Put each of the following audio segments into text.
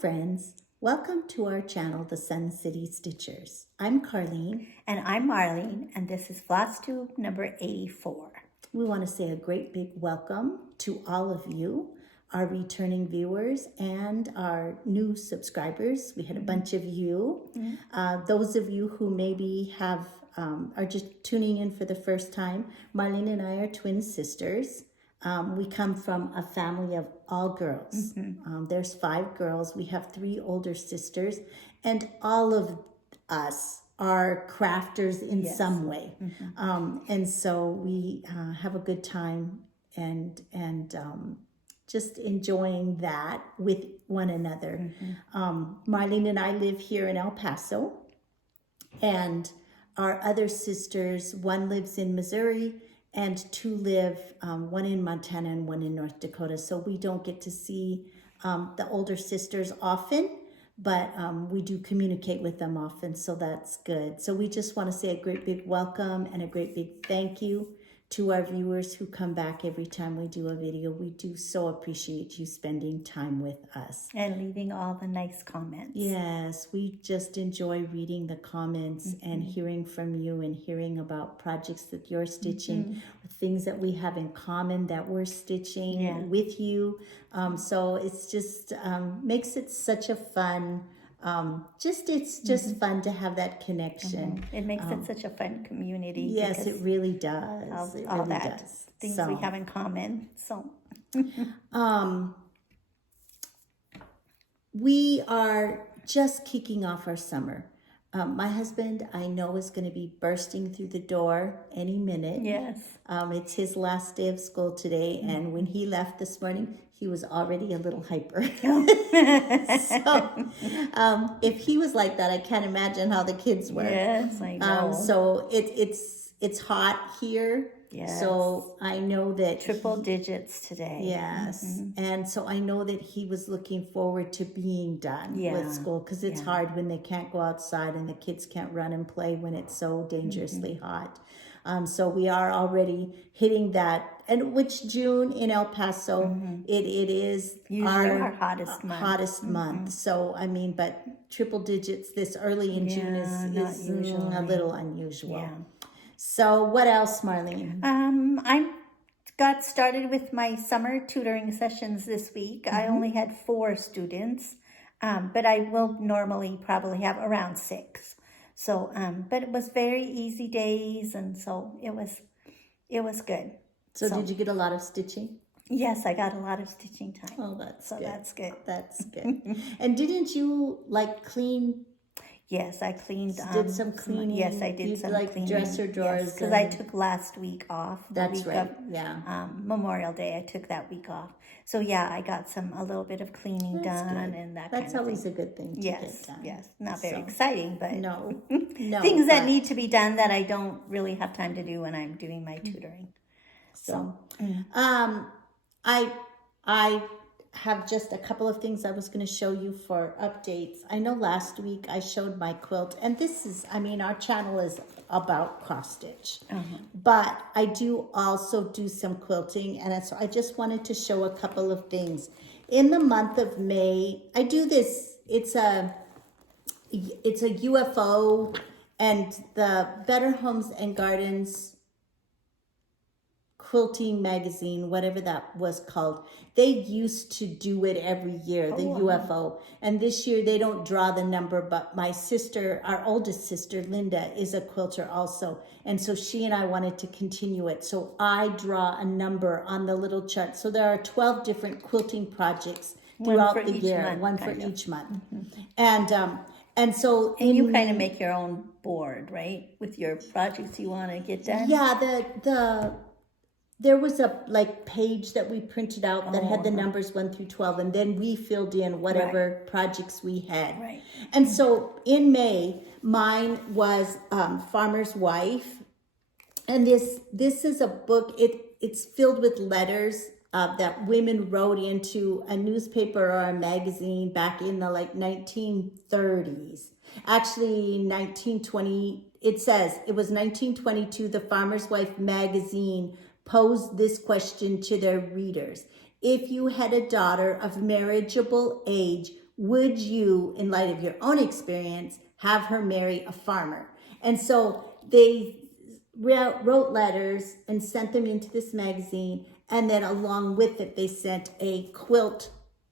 friends, welcome to our channel, the Sun City Stitchers. I'm Carlene. And I'm Marlene, and this is Flosstube number 84. We want to say a great big welcome to all of you, our returning viewers and our new subscribers. We had a bunch of you. Those of you who maybe are just tuning in for the first time, Marlene and I are twin sisters. We come from a family of all girls. There's 5 girls. We have 3 older sisters, and all of us are crafters in some way. And so we have a good time and just enjoying that with one another. Marlene and I live here in El Paso, and our other sisters, one lives in Missouri, and 2 live, one in Montana and one in North Dakota. So we don't get to see the older sisters often, but we do communicate with them often, so that's good. So we just want to say a great big welcome and a great big thank you to our viewers who come back every time we do a video. We do so appreciate you spending time with us. And leaving all the nice comments. Yes, we just enjoy reading the comments and hearing from you and hearing about projects that you're stitching, things that we have in common that we're stitching with you. So it's just makes it such a fun, it's just fun to have that connection. It makes it such a fun community. Yes, it really does. It really does. Things we have in common. So we are just kicking off our summer. My husband, I know, is going to be bursting through the door any minute. Yes. It's his last day of school today, and when he left this morning, he was already a little hyper. So if he was like that, I can't imagine how the kids were. Yes, I know. So it's hot here. Yes. So I know that triple digits today. Yes. And so I know that he was looking forward to being done with school, because it's hard when they can't go outside and the kids can't run and play when it's so dangerously hot. So we are already hitting that, and which June in El Paso, it is usually our hottest month. So I mean, but triple digits this early in June is a little unusual. Yeah. So what else, Marlene? I got started with my summer tutoring sessions this week. I only had 4 students, but I will normally probably have around 6. So, but it was very easy days, and so it was good. So did you get a lot of stitching? Yes, I got a lot of stitching time. Oh, that's good. That's good. That's good. And didn't you clean? Yes, I cleaned. Did some cleaning? Yes, I did some cleaning. Dresser drawers. Because I took last week off. That's right. Memorial Day, I took that week off. So yeah, I got a little bit of cleaning done and that. That's always a good thing to get done. Yes, not very exciting, but no, things that need to be done that I don't really have time to do when I'm doing my tutoring. So, I have just a couple of things I was going to show you for updates. I know last week I showed my quilt, and this is, our channel is about cross stitch, but I do also do some quilting, and so I just wanted to show a couple of things. In the month of May, I do this, it's a UFO, and the Better Homes and Gardens Quilting magazine, whatever that was called, they used to do it every year, the UFO. And this year they don't draw the number, but my sister, our oldest sister, Linda, is a quilter also. And so she and I wanted to continue it. So I draw a number on the little chart. So there are 12 different quilting projects throughout the year, one for each month. And so you kind of make your own board, right? With your projects you want to get done? Yeah, there was a page that we printed out that had the numbers 1 through 12, and then we filled in whatever projects we had. Right. And so in May, mine was Farmer's Wife, and this is a book. It's filled with letters that women wrote into a newspaper or a magazine back in the 1930s. Actually, 1920. It says it was 1922. The Farmer's Wife magazine posed this question to their readers: if you had a daughter of marriageable age, would you, in light of your own experience, have her marry a farmer? And so they wrote letters and sent them into this magazine, and then along with it they sent a quilt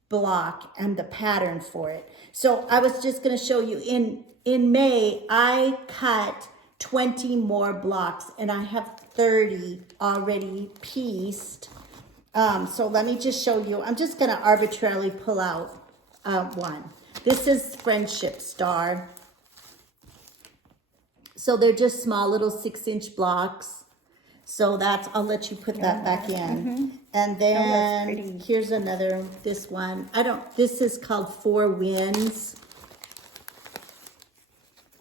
block and the pattern for it. So I was just going to show you in May I cut 20 more blocks, and I have 30 already pieced. So let me just show you. I'm just going to arbitrarily pull out one. This is Friendship Star. So they're just small little 6-inch blocks. So that's, I'll let you put that back in. And then here's another, this one. This is called Four Winds.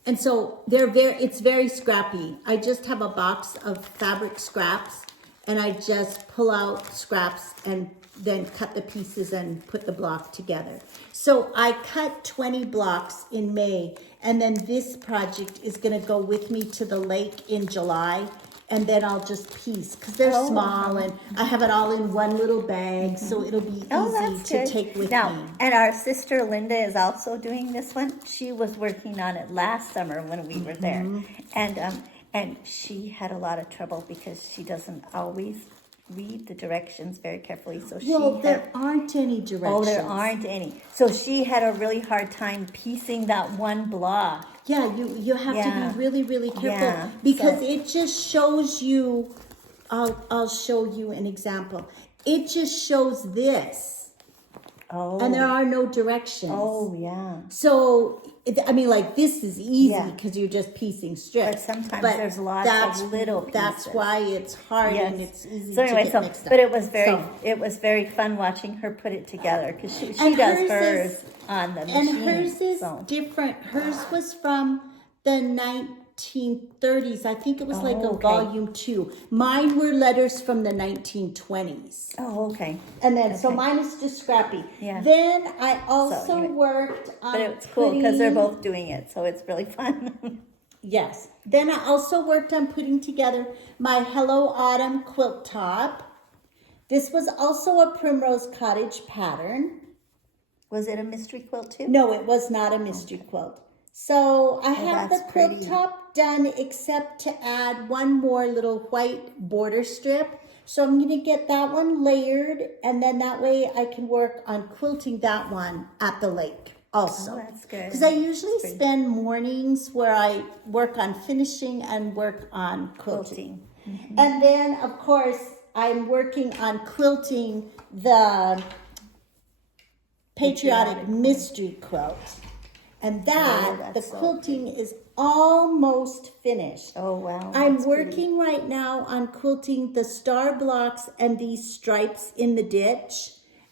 And so it's very scrappy. I just have a box of fabric scraps, and I just pull out scraps and then cut the pieces and put the block together. So I cut 20 blocks in May, and then this project is gonna go with me to the lake in July, and then I'll just piece, because they're small, and I have it all in one little bag, so it'll be easy to take with me. And our sister Linda is also doing this one. She was working on it last summer when we were there, and she had a lot of trouble because she doesn't always read the directions very carefully. So there aren't any directions. Oh, there aren't any. So she had a really hard time piecing that one block. Yeah, you have to be really, really careful, because it just shows you, I'll show you an example. It just shows this. Oh. And there are no directions. Oh, yeah. So, I mean, like, this is easy because you're just piecing strips. But sometimes there's lots of little pieces. That's why it's hard and it's easy to get mixed up. But it was very fun watching her put it together, because she does hers on the machine. And hers is different. Hers was from the 1930s. I think it was like a volume 2. Mine were letters from the 1920s. Oh, okay. And then, so mine is just scrappy. Yeah. Then I also worked on But it's cool because they're both doing it, so it's really fun. Yes. Then I also worked on putting together my Hello Autumn quilt top. This was also a Primrose Cottage pattern. Was it a mystery quilt too? No, it was not a mystery quilt. So I have the quilt top done, except to add one more little white border strip. So I'm going to get that one layered, and then that way I can work on quilting that one at the lake also. Oh, that's good. Because I usually spend mornings where I work on finishing and work on quilting. And then, of course, I'm working on quilting the Patriotic Mystery Quilt. And the quilting is almost finished. Oh, wow. I'm working right now on quilting the star blocks and these stripes in the ditch.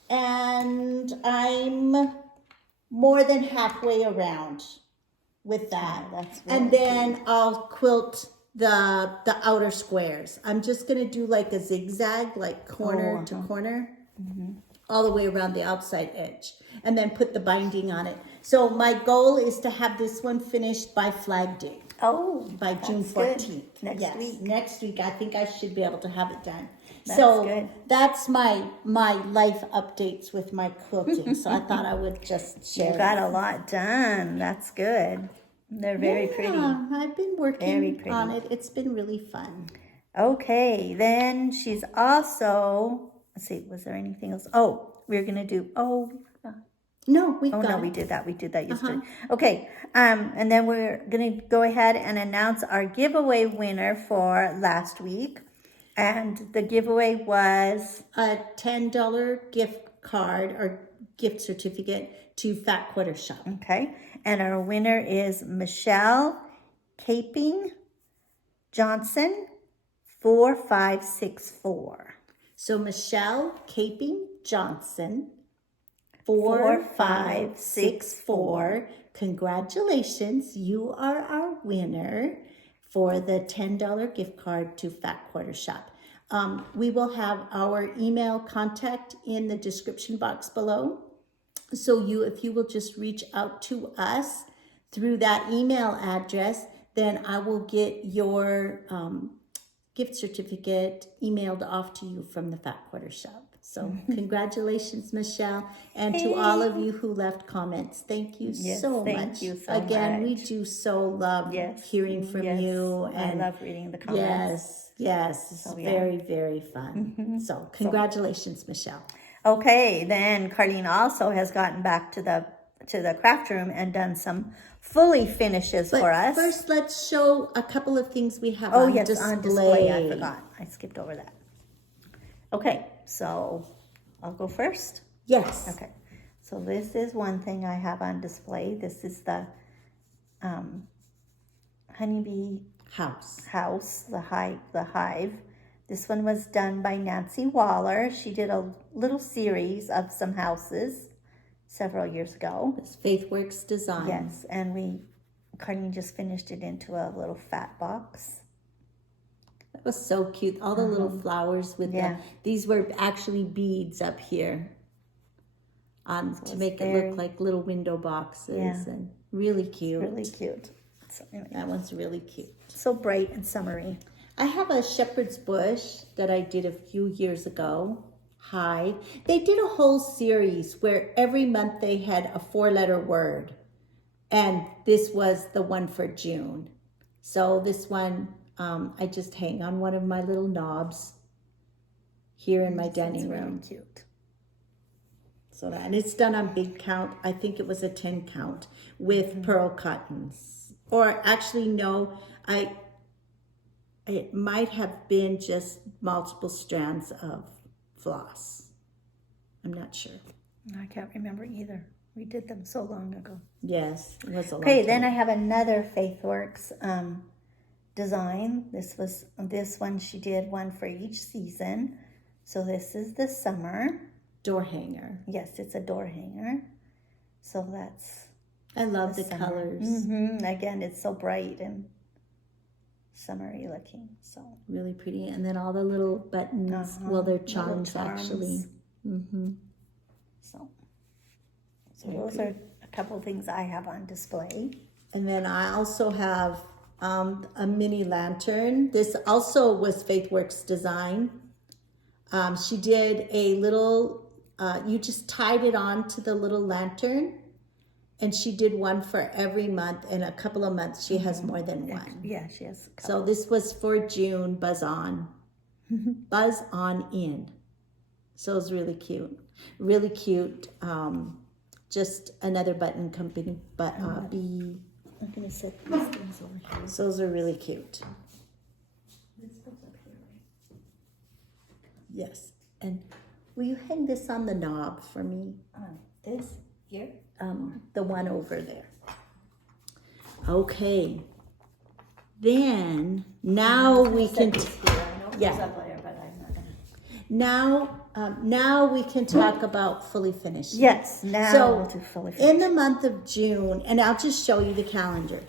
And I'm more than halfway around with that. And then I'll quilt the outer squares. I'm just going to do like a zigzag, like corner to corner, all the way around the outside edge, and then put the binding on it. So my goal is to have this one finished by Flag Day. Oh, by June 14th. Next week. Next week. I think I should be able to have it done. That's good. That's my life updates with my quilting. So I thought I would just share. You got a lot done. That's good. They're very pretty. I've been working on it. It's been really fun. Okay, then she's also, let's see, was there anything else? Oh, we're going to do, No, we did that. We did that yesterday. Okay, and then we're going to go ahead and announce our giveaway winner for last week. And the giveaway was a $10 gift card or gift certificate to Fat Quarter Shop. Okay, and our winner is Michelle Caping Johnson 4564. So Michelle Caping Johnson 4564. Congratulations, you are our winner for the $10 gift card to Fat Quarter Shop. We will have our email contact in the description box below. So if you will just reach out to us through that email address, then I will get your gift certificate emailed off to you from the Fat Quarter Shop. So congratulations, Michelle. And to all of you who left comments, thank you so much. Thank you so Again, we much. do so love hearing from you. And I love reading the comments. Yes, So, yeah. very, very fun. So congratulations, Michelle. Okay, then Carlene also has gotten back to the craft room and done some fully finishes for us. First, let's show a couple of things we have on display. On display. I forgot. I skipped over that. Okay, so I'll go first. Yes. Okay, so this is one thing I have on display. This is the honeybee house, the hive. This one was done by Nancy Waller. She did a little series of some houses several years ago. It's FaithWorks design. Yes, and Carlene just finished it into a little fat box. That was so cute. All the little flowers with these were actually beads up here to make it look like little window boxes and really cute. Really cute. So, anyway. That one's really cute. So bright and summery. I have a shepherd's bush that I did a few years ago. Hive. They did a whole series where every month they had a 4-letter word. And this was the one for June. So this one, I just hang on one of my little knobs here in my dining room. Really cute. So that, and it's done on big count. I think it was a 10 count with pearl cottons. Or actually, no, it might have been just multiple strands of floss. I'm not sure. I can't remember either. We did them so long ago. Yes, it was a long Okay, time. then I have another FaithWorks design. This one she did one for each season. So this is the summer. Door hanger. Yes, it's a door hanger. So that's... I love the colors. Again, it's so bright and summery looking. So really pretty. And then all the little buttons. Well, they're charms, actually. So those are a couple things I have on display. And then I also have a mini lantern. This also was FaithWorks design. She did a little, you just tied it on to the little lantern. And she did one for every month. In a couple of months, she has more than one. Yeah, she has a couple. So this was for June, Buzz On. Buzz On In. So it was really cute. Really cute. Just another button company, but bee. I'm going to set these things over here. So those are really cute. This goes up here, right? Yes. And will you hang this on the knob for me? This here? The one over there. Okay. Then now we can. Now we can talk about fully finished. Yes. Now we'll do fully finished. In the month of June, and I'll just show you the calendar.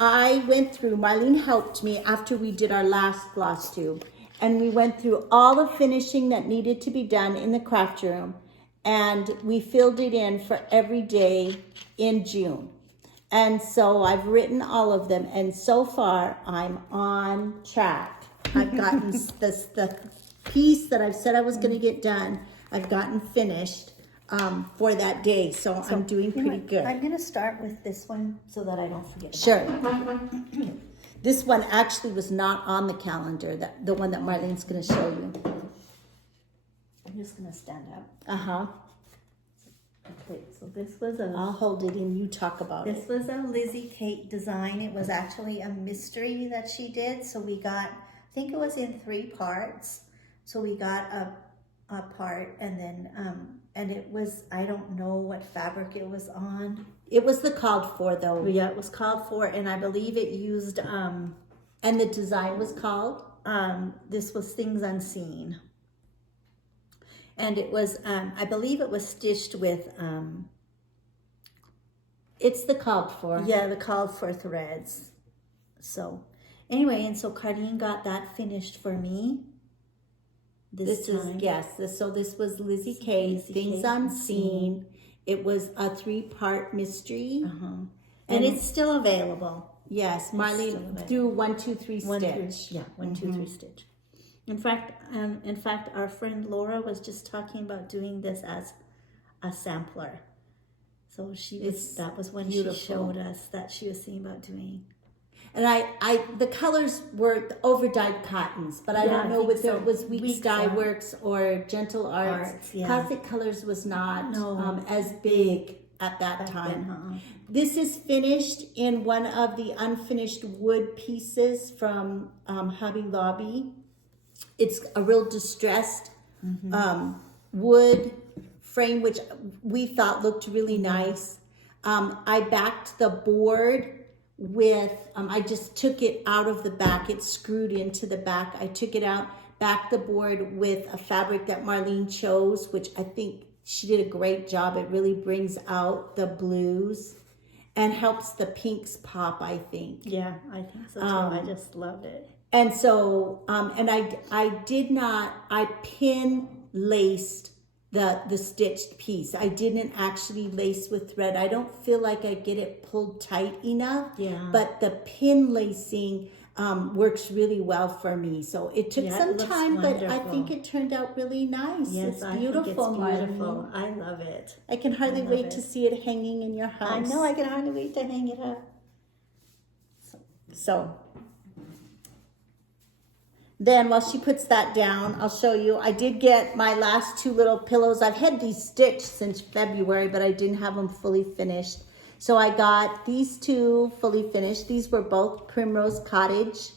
I went through. Marlene helped me after we did our last Flosstube, and we went through all the finishing that needed to be done in the craft room. And we filled it in for every day in June. And so I've written all of them. And so far, I'm on track. I've gotten the piece that I've said I was going to get done. I've gotten finished for that day. So I'm doing pretty good. I'm going to start with this one so that I don't forget. Sure. This one actually was not on the calendar, the one that Marlene's going to show you. I'm just going to stand up. Okay, so this was I'll hold it and you talk about it. This was a Lizzie Kate design. It was actually a mystery that she did. So we got, I think it was in 3 parts. So we got a part and then, and it was, I don't know what fabric it was on. It was the called for though. Yeah, it was called for, and I believe it used, and the design was called? This was Things Unseen. And it was, I believe it was stitched with... it's the called for. Yeah, the called for threads. So, anyway, and so Carlene got that finished for me this time. So this was Lizzie K's Things Unseen. It was a 3-part mystery. And it's still available. Yes, Marlene threw 1, 2, 3 stitch. 1, 2, 3 stitch. In fact, our friend Laura was just talking about doing this as a sampler. So that was when beautiful. she showed us that she was thinking about doing. And the colors were the over-dyed cottons, but I don't know whether it was Weeks Dye Works or Gentle Arts. Classic Colors was not as big at that time. This is finished in one of the unfinished wood pieces from Hobby Lobby. It's a real distressed wood frame, which we thought looked really nice. I backed the board with, I just took it out of the back. It's screwed into the back. I took it out, backed the board with a fabric that Marlene chose, which I think she did a great job. It really brings out the blues and helps the pinks pop, I think. Yeah, I think so too. I just loved it. And so, and I pin laced the stitched piece. I didn't actually lace with thread. I don't feel like I get it pulled tight enough. Yeah. But the pin lacing works really well for me. So it took some time, but I think it turned out really nice. Yes, it's beautiful, beautiful. I love it. I can hardly wait to see it hanging in your house. I know, I can hardly wait to hang it up. So then while she puts that down, I'll show you. I did get my last two little pillows. I've had these stitched since February, but I didn't have them fully finished. So I got these two fully finished. These were both Primrose Cottage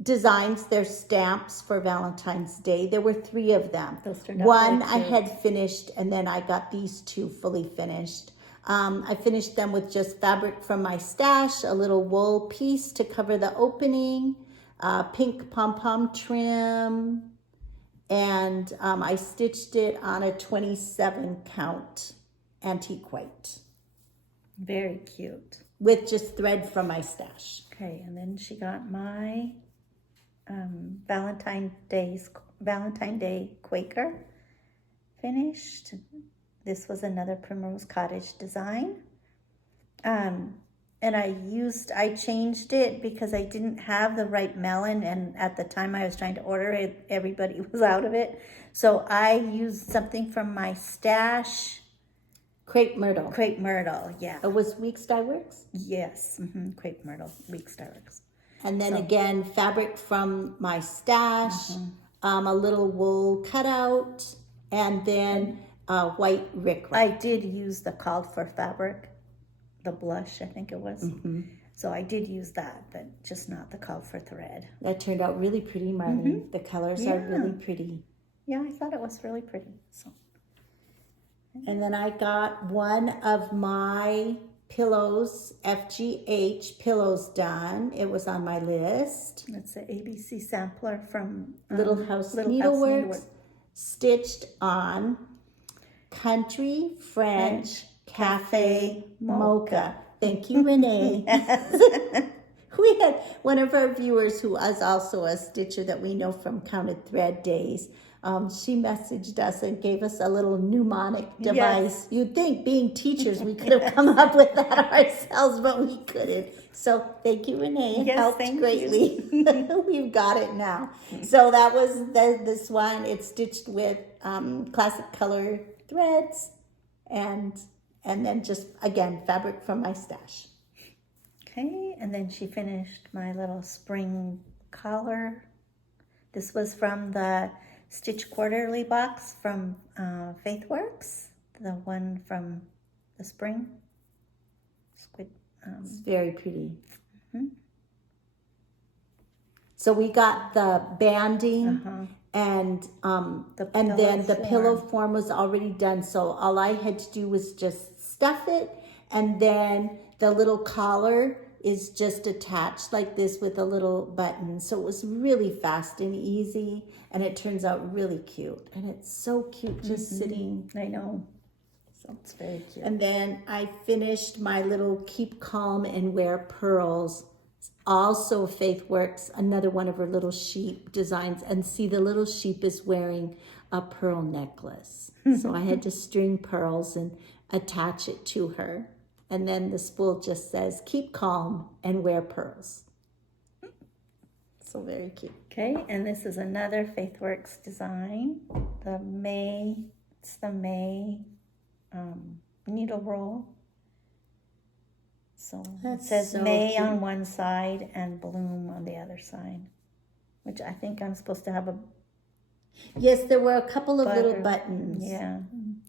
designs. They're stamps for Valentine's Day. There were 3 of them. Those turned out One really I cute. had finished, and then I got these 2 fully finished. I finished them with just fabric from my stash, a little wool piece to cover the opening, pink pom-pom trim, and I stitched it on a 27 count antique white Very cute. with just thread from my stash. Okay, and then she got my Valentine Day Quaker finished. This was another Primrose Cottage design. And I changed it because I didn't have the right melon, and at the time I was trying to order it, everybody was out of it. So I used something from my stash. Crepe Myrtle. Crepe Myrtle, yeah. It was Weeks Dye Works. Yes, Crepe Myrtle, Weeks Dye Works. And then again, fabric from my stash, a little wool cutout, and then white rickrack. I did use the called for fabric, the blush, I think it was. So I did use that, but just not the called for thread. That turned out really pretty, Marlene. The colors are really pretty. Yeah, I thought it was really pretty. So. And then I got one of my pillows, FGH pillows done. It was on my list. It's an ABC sampler from Little House Needleworks, stitched on Country French Cafe Mocha. Thank you, Renee. We had one of our viewers who is also a stitcher that we know from Counted Thread Days. She messaged us and gave us a little mnemonic device. You'd think, being teachers, we could have come up with that ourselves, but we couldn't. So thank you, Renee. It helped greatly. We've got it now. So that was this one. It's stitched with classic color threads and then just, again, fabric from my stash. Okay, and then she finished my little spring collar. This was from the Stitch Quarterly box from Faithworks, the one from the spring. It's very pretty. So we got the banding and then the pillow form was already done. So all I had to do was just stuff it, and then the little collar is just attached like this with a little button. So it was really fast and easy, and it turns out really cute. And it's so cute just sitting. I know. So it's very cute. And then I finished my little Keep Calm and Wear Pearls. Also Faithworks, another one of her little sheep designs. And see, the little sheep is wearing a pearl necklace. So I had to string pearls and attach it to her. And then the spool just says, keep calm and wear pearls. So very cute. Okay, and this is another FaithWorks design. It's the May needle roll. So it says so May cute. on one side and Bloom on the other side, which I think I'm supposed to have a Yes, there were a couple of little butter. buttons. Yeah.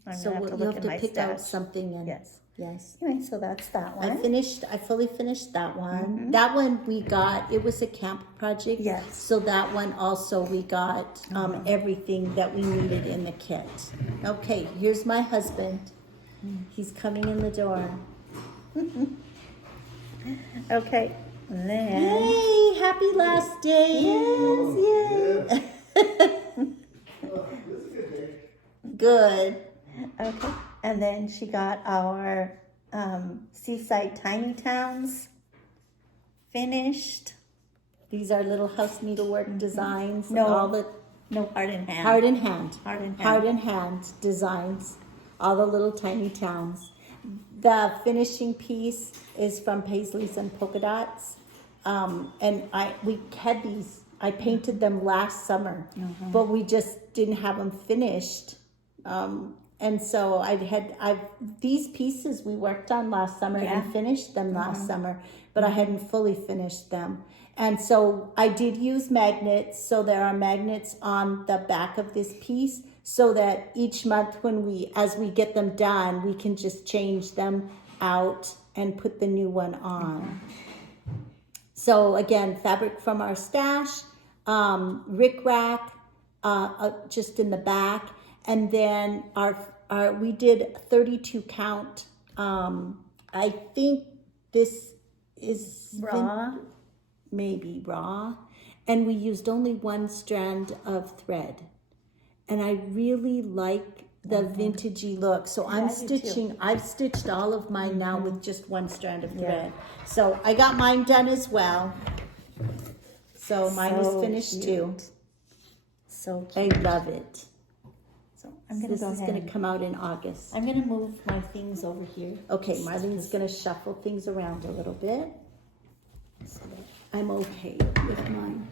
I'm So gonna have to you'll look have in to my pick out stash. something. And Yes. yes. Anyway, so that's that one. I fully finished that one. That one we got, it was a camp project. Yes. So that one also we got everything that we needed in the kit. Okay, here's my husband. He's coming in the door. Okay. Then Yay! Happy last day. Yes, yay. Good. okay. And then she got our seaside tiny towns finished. These are little house needlework designs. No. All the No, heart in hand. heart in hand. Heart in hand. Heart in hand designs. All the little tiny towns. The finishing piece is from Paisleys and Polka Dots. And we had these, I painted them last summer, but we just didn't have them finished. And so these pieces we worked on last summer and finished them last summer, but I hadn't fully finished them. And so I did use magnets. So there are magnets on the back of this piece so that each month as we get them done, we can just change them out and put the new one on. So again, fabric from our stash, rickrack, just in the back. And then we did 32 count. I think this is Raw. maybe raw. And we used only one strand of thread. And I really like the vintagey look. So I've stitched all of mine now with just one strand of thread. So I got mine done as well. So mine is finished too. So I cute. love it. So I'm gonna This go is ahead. going to come out in August. I'm gonna move my things over here. Okay, Marlene's going to shuffle things around a little bit. So that I'm okay with mine.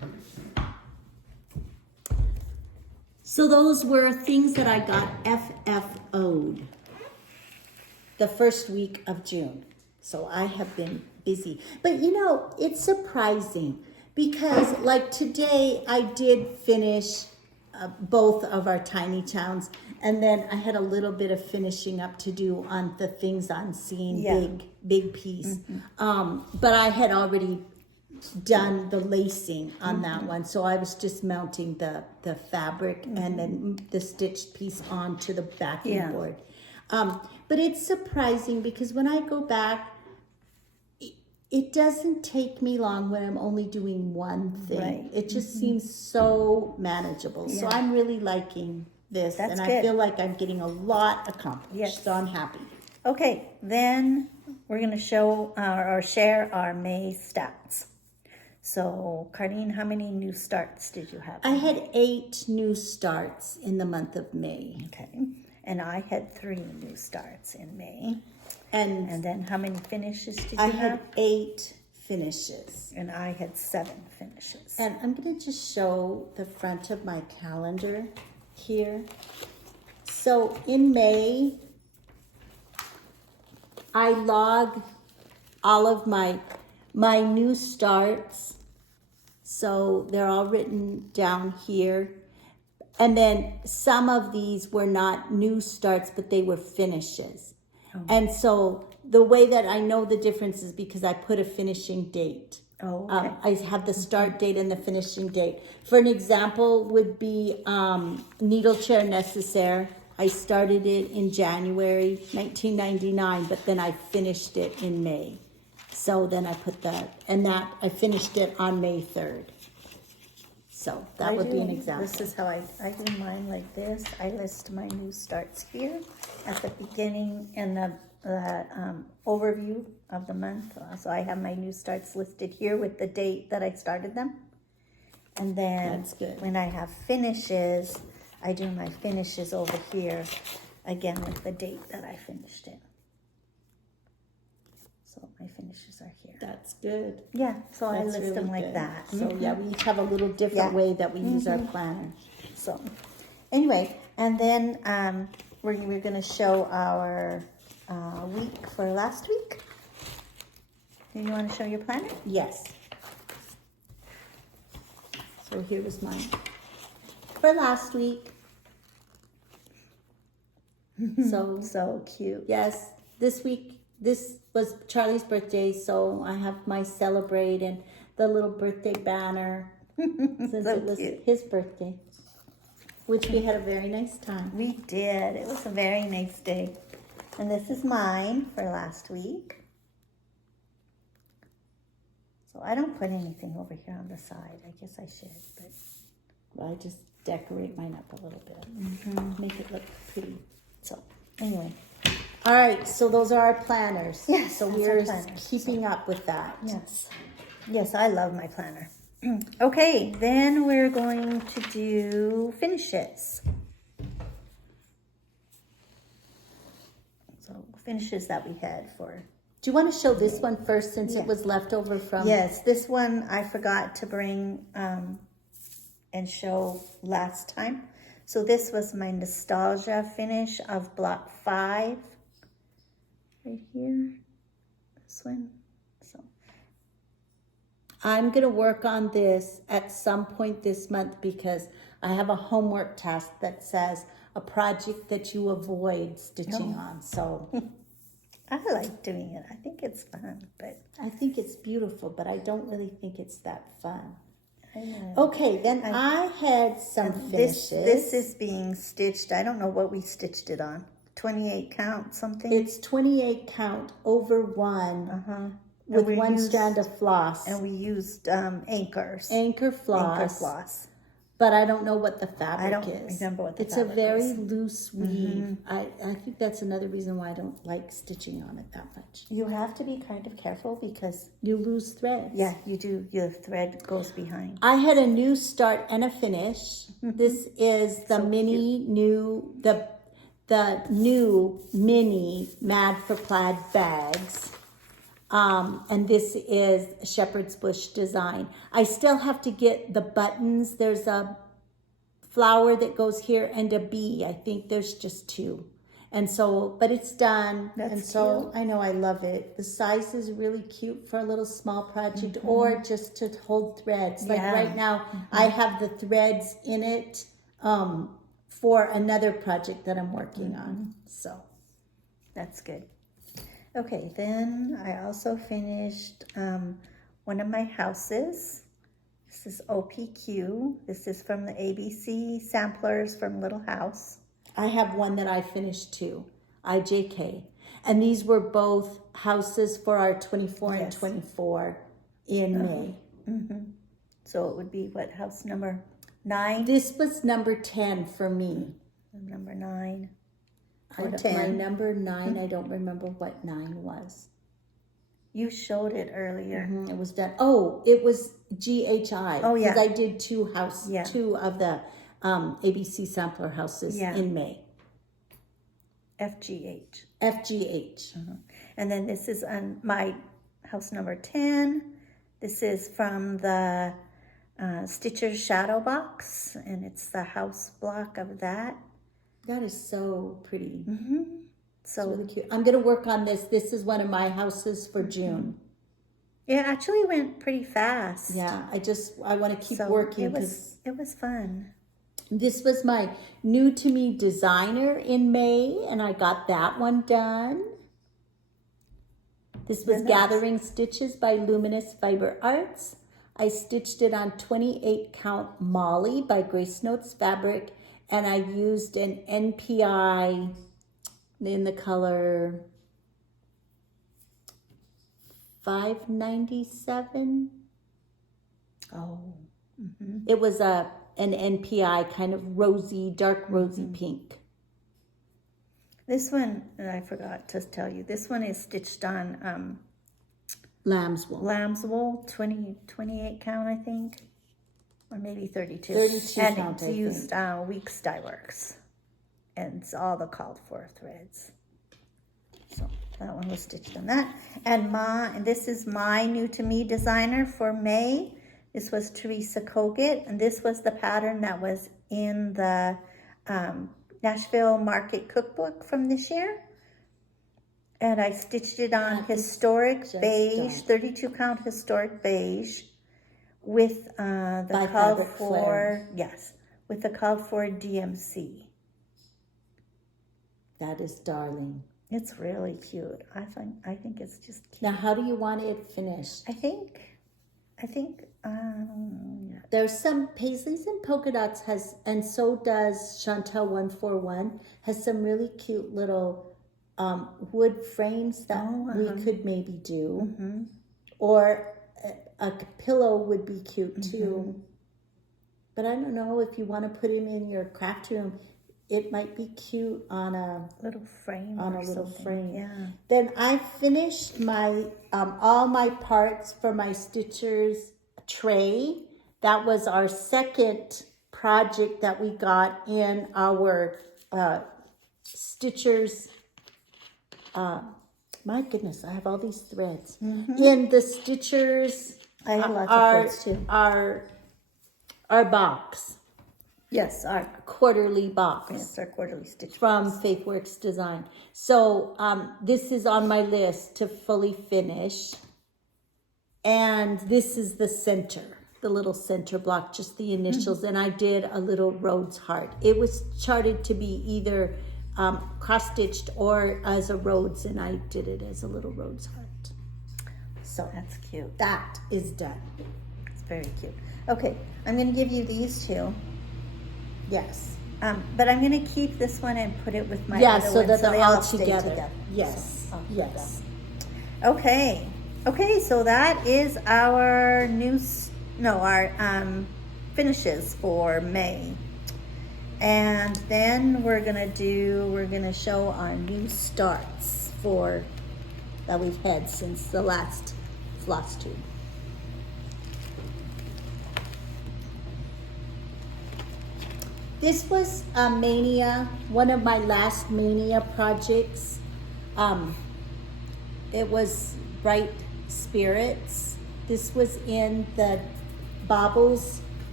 So those were things that I got FFO'd the first week of June. So I have been busy. But it's surprising because like today I did finish both of our tiny towns, and then I had a little bit of finishing up to do on the things on seeing big piece. But I had already done the lacing on that one, so I was just mounting the fabric and then the stitched piece onto the backing board. But it's surprising because when I go back, it doesn't take me long when I'm only doing one thing. Right. It just seems so manageable. So I'm really liking this. That's I good. feel like I'm getting a lot accomplished. Yes. So I'm happy. Okay, then we're going to show or share our May stats. So, Cardine, how many new starts did you have? I had 8 new starts in the month of May. Okay, and I had 3 new starts in May. And And then how many finishes did you I have? had 8 finishes. And I had 7 finishes. And I'm going to just show the front of my calendar here. So in May, I log all of my new starts. So they're all written down here. And then some of these were not new starts, but they were finishes. And so the way that I know the difference is because I put a finishing date. Oh, okay. I have the start date and the finishing date. For an example would be Needle Chair Nécessaire. I started it in January 1999, but then I finished it in May. So then I put that, and that I finished it on May 3rd. So that would be an example. This is how I do mine like this. I list my new starts here at the beginning and the overview of the month. So I have my new starts listed here with the date that I started them. And then That's good. when I have finishes, I do my finishes over here again with the date that I finished it. So my finishes are here. That's good. Yeah, so I That's list really them like good. that. So yeah, we each have a little different Yeah. way that we use our planner. So anyway, and then we're going to show our week for last week. Do you want to show your planner? Yes. So here was mine for last week. So So cute. yes, this week, this was Charlie's birthday, so I have my celebrate and the little birthday banner since So it was cute. his birthday, which we had a very nice time. We did. It was a very nice day. And this is mine for last week. So I don't put anything over here on the side. I guess I should, but Well, I just decorate mine up a little bit, make it look pretty. so anyway. All right, so those are our planners. Yes, so that's our we're planners. keeping up with that. Yes. Yes, I love my planner. Okay, then we're going to do finishes. So finishes that we had for. Do you want to show this one first since Yeah. it was left over from? Yes, this one I forgot to bring and show last time. So this was my nostalgia finish of block 5. Right here. This one. So I'm going to work on this at some point this month because I have a homework task that says a project that you avoid stitching on. So I like doing it. I think it's fun, but I think it's beautiful, but I don't really think it's that fun. I know. Okay, then I had some finishes. This is being stitched. I don't know what we stitched it on. 28 count something. It's 28 count over 1 with And we one used- strand of floss. and we used anchors. Anchor floss. Anchor floss. But I don't know what the fabric I don't is. remember what the it's fabric a very is. loose weave. I think that's another reason why I don't like stitching on it that much. You have to be kind of careful because You lose threads. yeah, you do. Your thread goes behind. I had a new start and a finish. This is the So the new mini Mad for Plaid bags. And this is Shepherd's Bush design. I still have to get the buttons. There's a flower that goes here and a bee. I think there's just 2. And so, but it's done. That's and so cute. I know I love it. The size is really cute for a little small project or just to hold threads. Like Yeah. right now, I have the threads in it for another project that I'm working on. So That's good. Okay, then I also finished one of my houses. This is OPQ. This is from the ABC samplers from Little House. I have one that I finished too, IJK. And these were both houses for our 24 and Yes. 24 in May. So it would be what, house number 9? This was number 10 for me. Number 9. I Or don't- 10. My number 9, I don't remember what 9 was. You showed it earlier. It was done. Oh, it was GHI. Oh, yeah. Because I did 2 of the ABC sampler houses Yeah. in May. FGH. FGH. And then this is on my house number 10. This is from the Stitcher's Shadow Box, and it's the house block of that. That is so pretty. So Really cute. I'm going to work on this. This is one of my houses for June. it actually went pretty fast. Yeah, I want to keep So working it because was fun. this was my new to me designer in May, and I got that one done. This was Nice. Gathering Stitches by Luminous Fiber Arts. I stitched it on 28 count Molly by Grace Notes Fabric, and I used an NPI in the color 597. Oh. It was an NPI kind of rosy, dark rosy pink. This one, I forgot to tell you, this one is stitched on Lamb's wool. lamb's wool, 28 count, I think. Or maybe 32. 32 and count, it's I used Weeks Dye Works. And it's all the called for threads. So That one was stitched on that. And this is my new to me designer for May. This was Teresa Kogut, and this was the pattern that was in the Nashville Market Cookbook from this year. And I stitched it on historic beige, 32 count historic beige with the called for, yes, with the called for DMC. That is darling. It's really cute. I think it's just cute. Now, how do you want it finished? I think, There's some Paisleys and Polka Dots and so does Chantel 141, has some really cute little wood frames that we could maybe do. Mm-hmm. Or a pillow would be cute too. But I don't know if you want to put him in your craft room. It might be cute on a little frame. Yeah. Then I finished my all my parts for my Stitchers tray. That was our second project that we got in our Stitchers. My goodness, I have all these threads in the Stitchers. I have lots of threads too. Our box. Yes, our quarterly box. Yes, our quarterly stitch from FaithWorks Design. So this is on my list to fully finish. And this is the center, the little center block, just the initials. And I did a little rose heart. It was charted to be either cross-stitched or as a rose, and I did it as a little rose heart. So that's cute. That is done. It's very cute. Okay, I'm going to give you these two. Yes. But I'm going to keep this one and put it with my other so one that so they all all stay together. Yes. So yes. Okay. Okay, so that is our finishes for May. And then we're going to show our new starts that we've had since the last Flosstube. This was a Mania, one of my last Mania projects. It was Bright Spirits. This was in the Baubles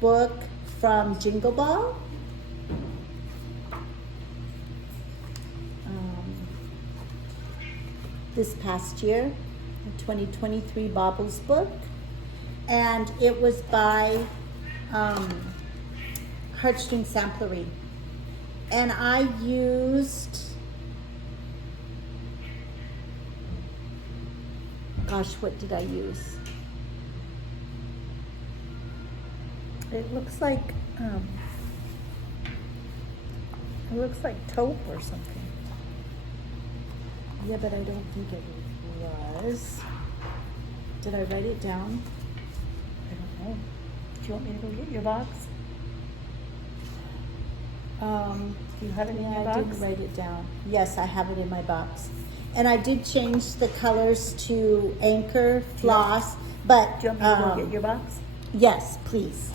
book from Jingle Ball. This past year, the 2023 Baubles book. And it was by Heartstring Samplery, and I used, gosh, what did I use? It looks like taupe or something. Yeah, but I don't think it was. Did I write it down? I don't know. Do you want me to go get your box? Do you have it in your box? I did write it down. Yes, I have it in my box. And I did change the colors to Anchor Floss, but... Do you want me to go get your box? Yes, please.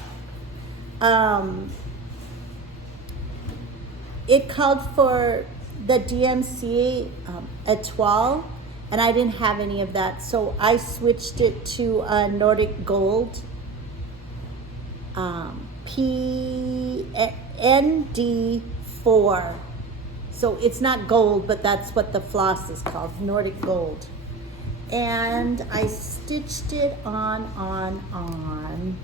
It called for the DMC Etoile, and I didn't have any of that, so I switched it to Nordic Gold. ND4. So it's not gold, but that's what the floss is called, Nordic Gold. And I stitched it on.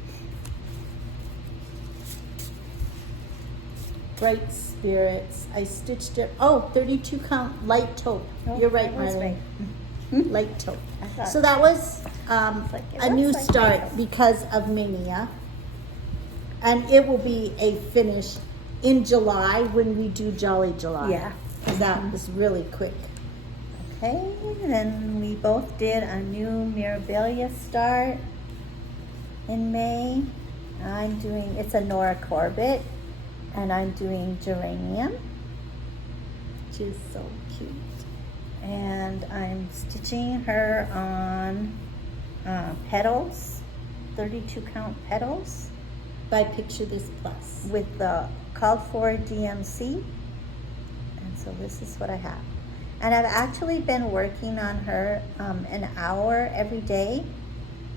Bright Spirits. I stitched it, 32 count light taupe. You're right, Marlene. Light taupe. So that was a new start because of Mania. And it will be a finish in July when we do Jolly July. Yeah. Because that was really quick. Okay, then we both did a new Mirabilia start in May. It's a Nora Corbett, and I'm doing Geranium, which is so cute. And I'm stitching her on petals, 32 count petals. By Picture This Plus. With the called for DMC. And so this is what I have. And I've actually been working on her an hour every day.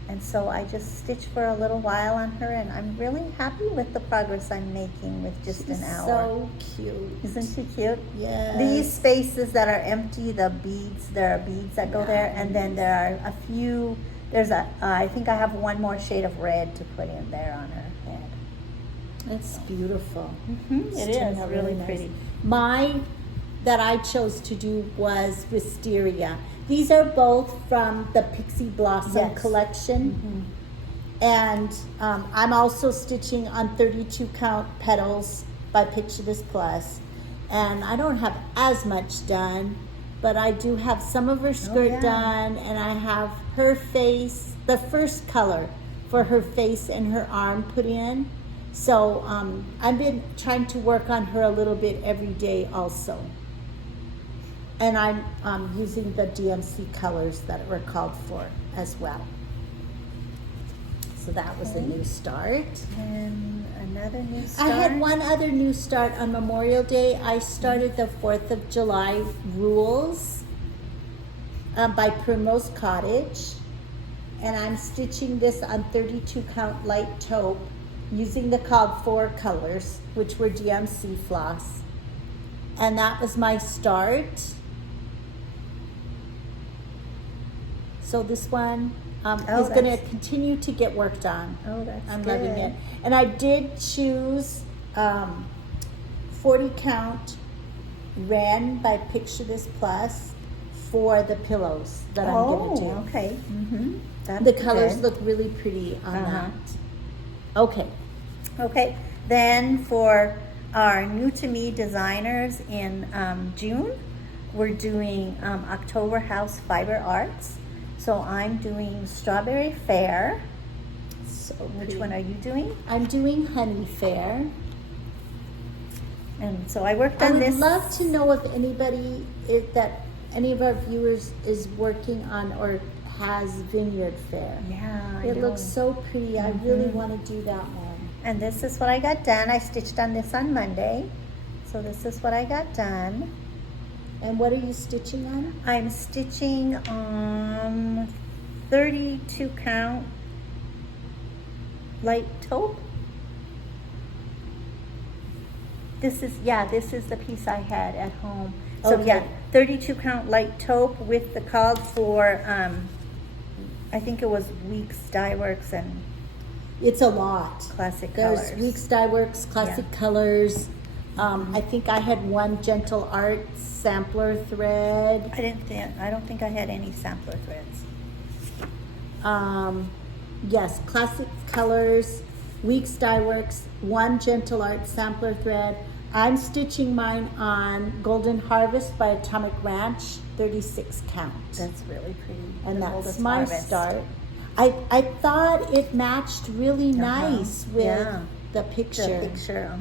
And so I just stitch for a little while on her, and I'm really happy with the progress I'm making with just an hour. So cute. Isn't she cute? Yes. These spaces that are empty, the beads, there are beads that go there, and then there are a few, I think I have one more shade of red to put in there on her head. It's beautiful. It is really pretty. Mine that I chose to do was wisteria. These are both from the Pixie Blossom collection. And I'm also stitching on 32 count petals by Picture This Plus. And I don't have as much done, but I do have some of her skirt done, and I have her face, the first color for her face and her arm put in. So I've been trying to work on her a little bit every day also. And I'm using the DMC colors that were called for as well. So that was a new start. And another new start. I had one other new start on Memorial Day. I started the 4th of July rules by Primrose Cottage. And I'm stitching this on 32 count light taupe using the called for colors, which were DMC floss. And that was my start. So this one is going to continue to get worked on. Oh, that's I'm good. loving it. And I did choose 40 count Wren by Picture This Plus for the pillows that I'm going to do. Okay. That's The colors good. look really pretty on that. Okay. Okay. Then for our new to me designers in June, we're doing October House Fiber Arts. So I'm doing Strawberry Fair. So Which pretty. one are you doing? I'm doing Honey Fair. And so I worked I on would this. love to know if anybody, any of our viewers is working on or has Vineyard Fair. Yeah, It looks so pretty. I really want to do that one. And this is what I got done. I stitched on this on Monday. So this is what I got done. And what are you stitching on? I'm stitching on 32 count light taupe. This is the piece I had at home. So Okay. 32 count light taupe with the called for, I think it was Weeks Dye Works and It's a lot. Classic There's Colors. Weeks Dye Works, Classic Colors. I think I had one Gentle Art sampler thread. I don't think I had any sampler threads. Yes, Classic Colors, Weeks Dye Works, one Gentle Art sampler thread. I'm stitching mine on Golden Harvest by Atomic Ranch, 36 count. That's really pretty. And The that's Oldest my Harvest. start. I thought it matched really nice with the picture. The picture.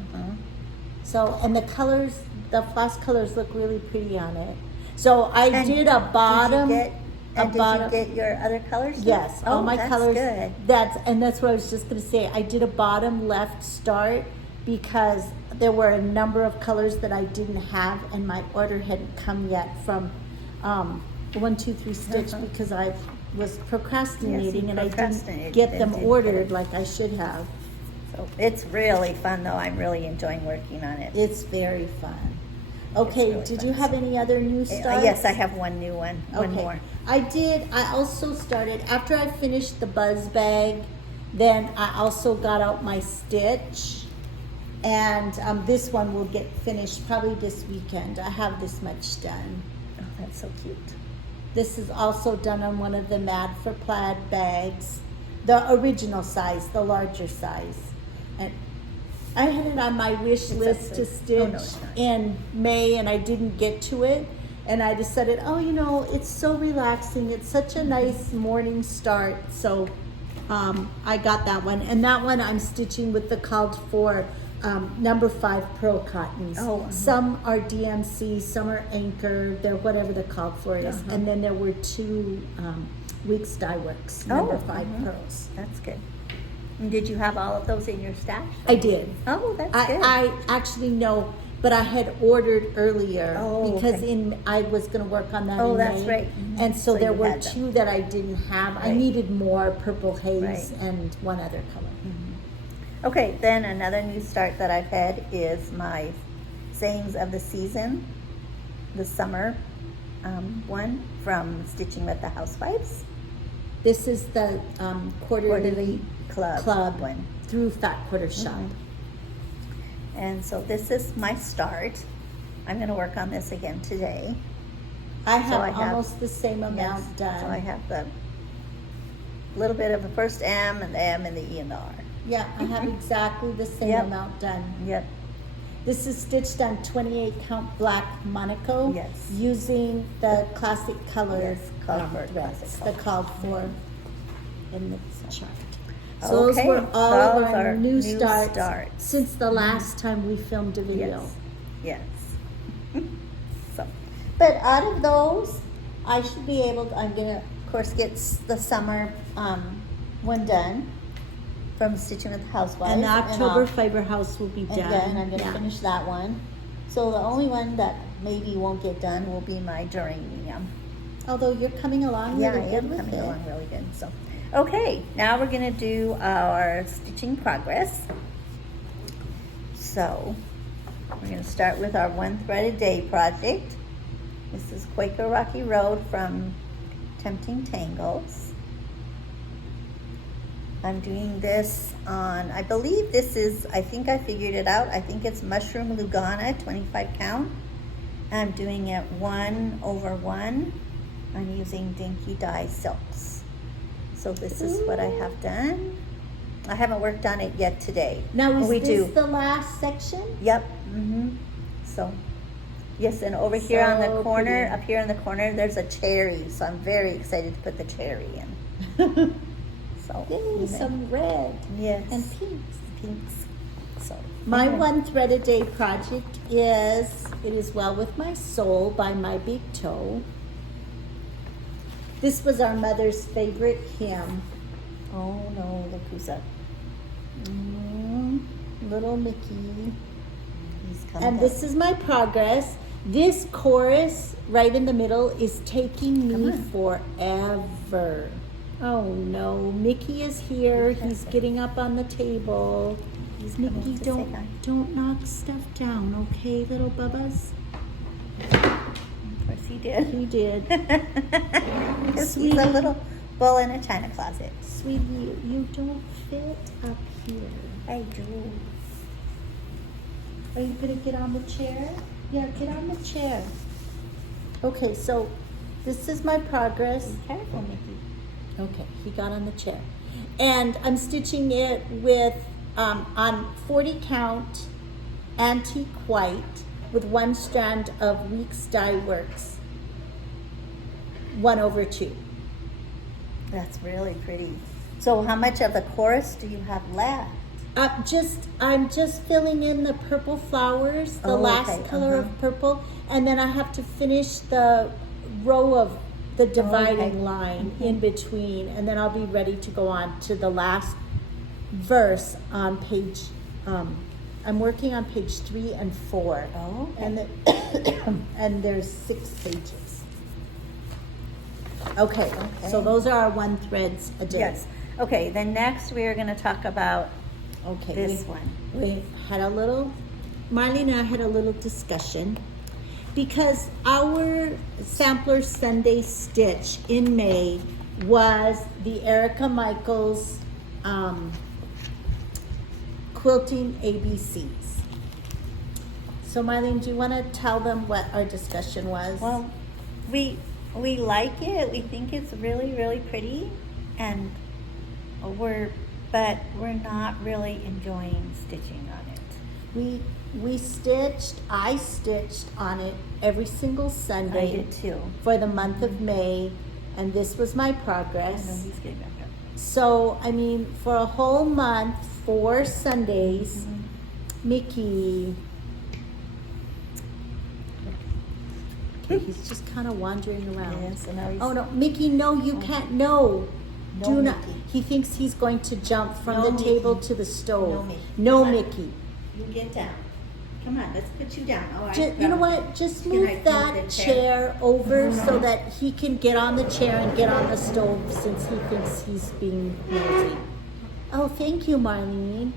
So, and the colors, the floss colors look really pretty on it. So I did a bottom. Did you get your other colors? Yes, all my that's colors. Good. That's what I was just gonna say. I did a bottom left start because there were a number of colors that I didn't have, and my order hadn't come yet from 1, 2, 3 Stitch because I was procrastinating and I didn't get them ordered like I should have. So it's really fun, though. I'm really enjoying working on it. It's very fun. Okay, really did fun. you have any other new starts? Yes, I have one new one. One more. I did. I also started, after I finished the buzz bag, then I also got out my stitch. And this one will get finished probably this weekend. I have this much done. Oh, that's so cute. This is also done on one of the Mad for Plaid bags. The original size, the larger size. And I had it on my wish list to stitch in May and I didn't get to it. And I decided, it's so relaxing. It's such a nice morning start. So I got that one. And that one I'm stitching with the called for number 5 pearl cottons. Some are DMC, some are Anchor. They're whatever the called for is. And then there were 2 Weeks Dye Works, number 5 pearls. That's good. And did you have all of those in your stash? I did. Oh, that's good. I actually know but I had ordered earlier Oh, because okay. I was going to work on that Oh, in that's May. right. Mhm. And so there you were had them. 2 that I didn't have. I Right. needed more purple haze Right. and one other color. Okay, then another new start that I've had is my sayings of the season, the summer one from Stitching with the Housewives. This is the quarterly Club one. through Fat Quarter Shop. And so this is my start. I'm going to work on this again today. I have I have- almost the same amount Yes, done. So I have the little bit of the first M and the M and the E and the R. Yeah, I have exactly the same Yep. amount done. Yep. This is stitched on 28 count black Monaco. Yes. Using the classic color Yes, called for threads, classic the color. called for in the chart. So Okay, those were all of those our are new new starts, starts. since the last time we filmed a video. Yes. Yes. So, but out of those, I should be able to, I'm gonna, of course, get the summer one done from Stitching with the Housewives. And the October I'll- Fiber House will be and done. then I'm gonna Yeah. finish that one. So the only one that maybe won't get done will be my geranium. Although you're coming along Yeah, really I good am with coming it. along really good. So, okay, now we're gonna do our stitching progress. So, we're gonna start with our 1 thread a day project. This is Quaker Rocky Road from Tempting Tangles. I'm doing this on, I believe this is, I think I figured it out. I think it's Mushroom Lugana, 25 count. I'm doing it 1/1. I'm using Dinky Dye Silks. So this is what I have done. I haven't worked on it yet today. Now is we this do. the last section? Yep. So, yes, and over here on the So corner, pretty. up here in the corner, there's a cherry. So I'm very excited to put the cherry in. So, Yay, and then- some red yes, and pinks. pinks. So My anyway. 1 thread a day project is It Is Well With My Soul by My Big Toe. This was our mother's favorite hymn. Oh no, look who's up. Little Mickey. He's coming And up. this is my progress. This chorus right in the middle is taking Come me on. forever. Oh no, Mickey is here. He's getting up on the table. He's coming Mickey, to say hi. don't knock stuff down, okay, little bubbas? Of course he did. He did. He's Sweetie. a little bull in a china closet. Sweetie, you don't fit up here. I do. Are you gonna get on the chair? Yeah, get on the chair. Okay, so this is my progress. Be careful, Mickey. Okay, he got on the chair. And I'm stitching it with, on 40 count antique white with 1 strand of Weeks Dye Works, 1/2. That's really pretty. So how much of the chorus do you have left? I'm just filling in the purple flowers, the Oh, last okay, color of purple, and then I have to finish the row of the dividing line in between, and then I'll be ready to go on to the last verse on page, I'm working on page 3 and 4. Oh, okay. And and there's 6 pages. Okay, so Okay. those are our 1 threads a day. Yes. Okay, then next we are going to talk about Okay. this one. We had a little, Marley and I had a little discussion because our sampler Sunday stitch in May was the Erica Michaels Quilting ABCs. So Marlene, do you want to tell them what our discussion was? Well, we like it. We think it's really, really pretty, and we're not really enjoying stitching on it. I stitched on it every single Sunday. I did too. For the month of May, and this was my I know progress. he's getting back up. So, I mean, for a whole month, 4 Sundays, Mickey. Okay, he's just kind of wandering around. Yes, and now he's Oh no, Mickey, no, you can't. No, No, do not. Mickey. He thinks he's going to jump from No, the table Mickey. to the stove. No, Mickey. No, Come on. Mickey. You get down. Come on, let's put you down. Oh, You know what? Just Can I move move that the chair over so that he can get on the chair and get on the stove since he thinks he's being nosy. Oh, thank you, Marlene.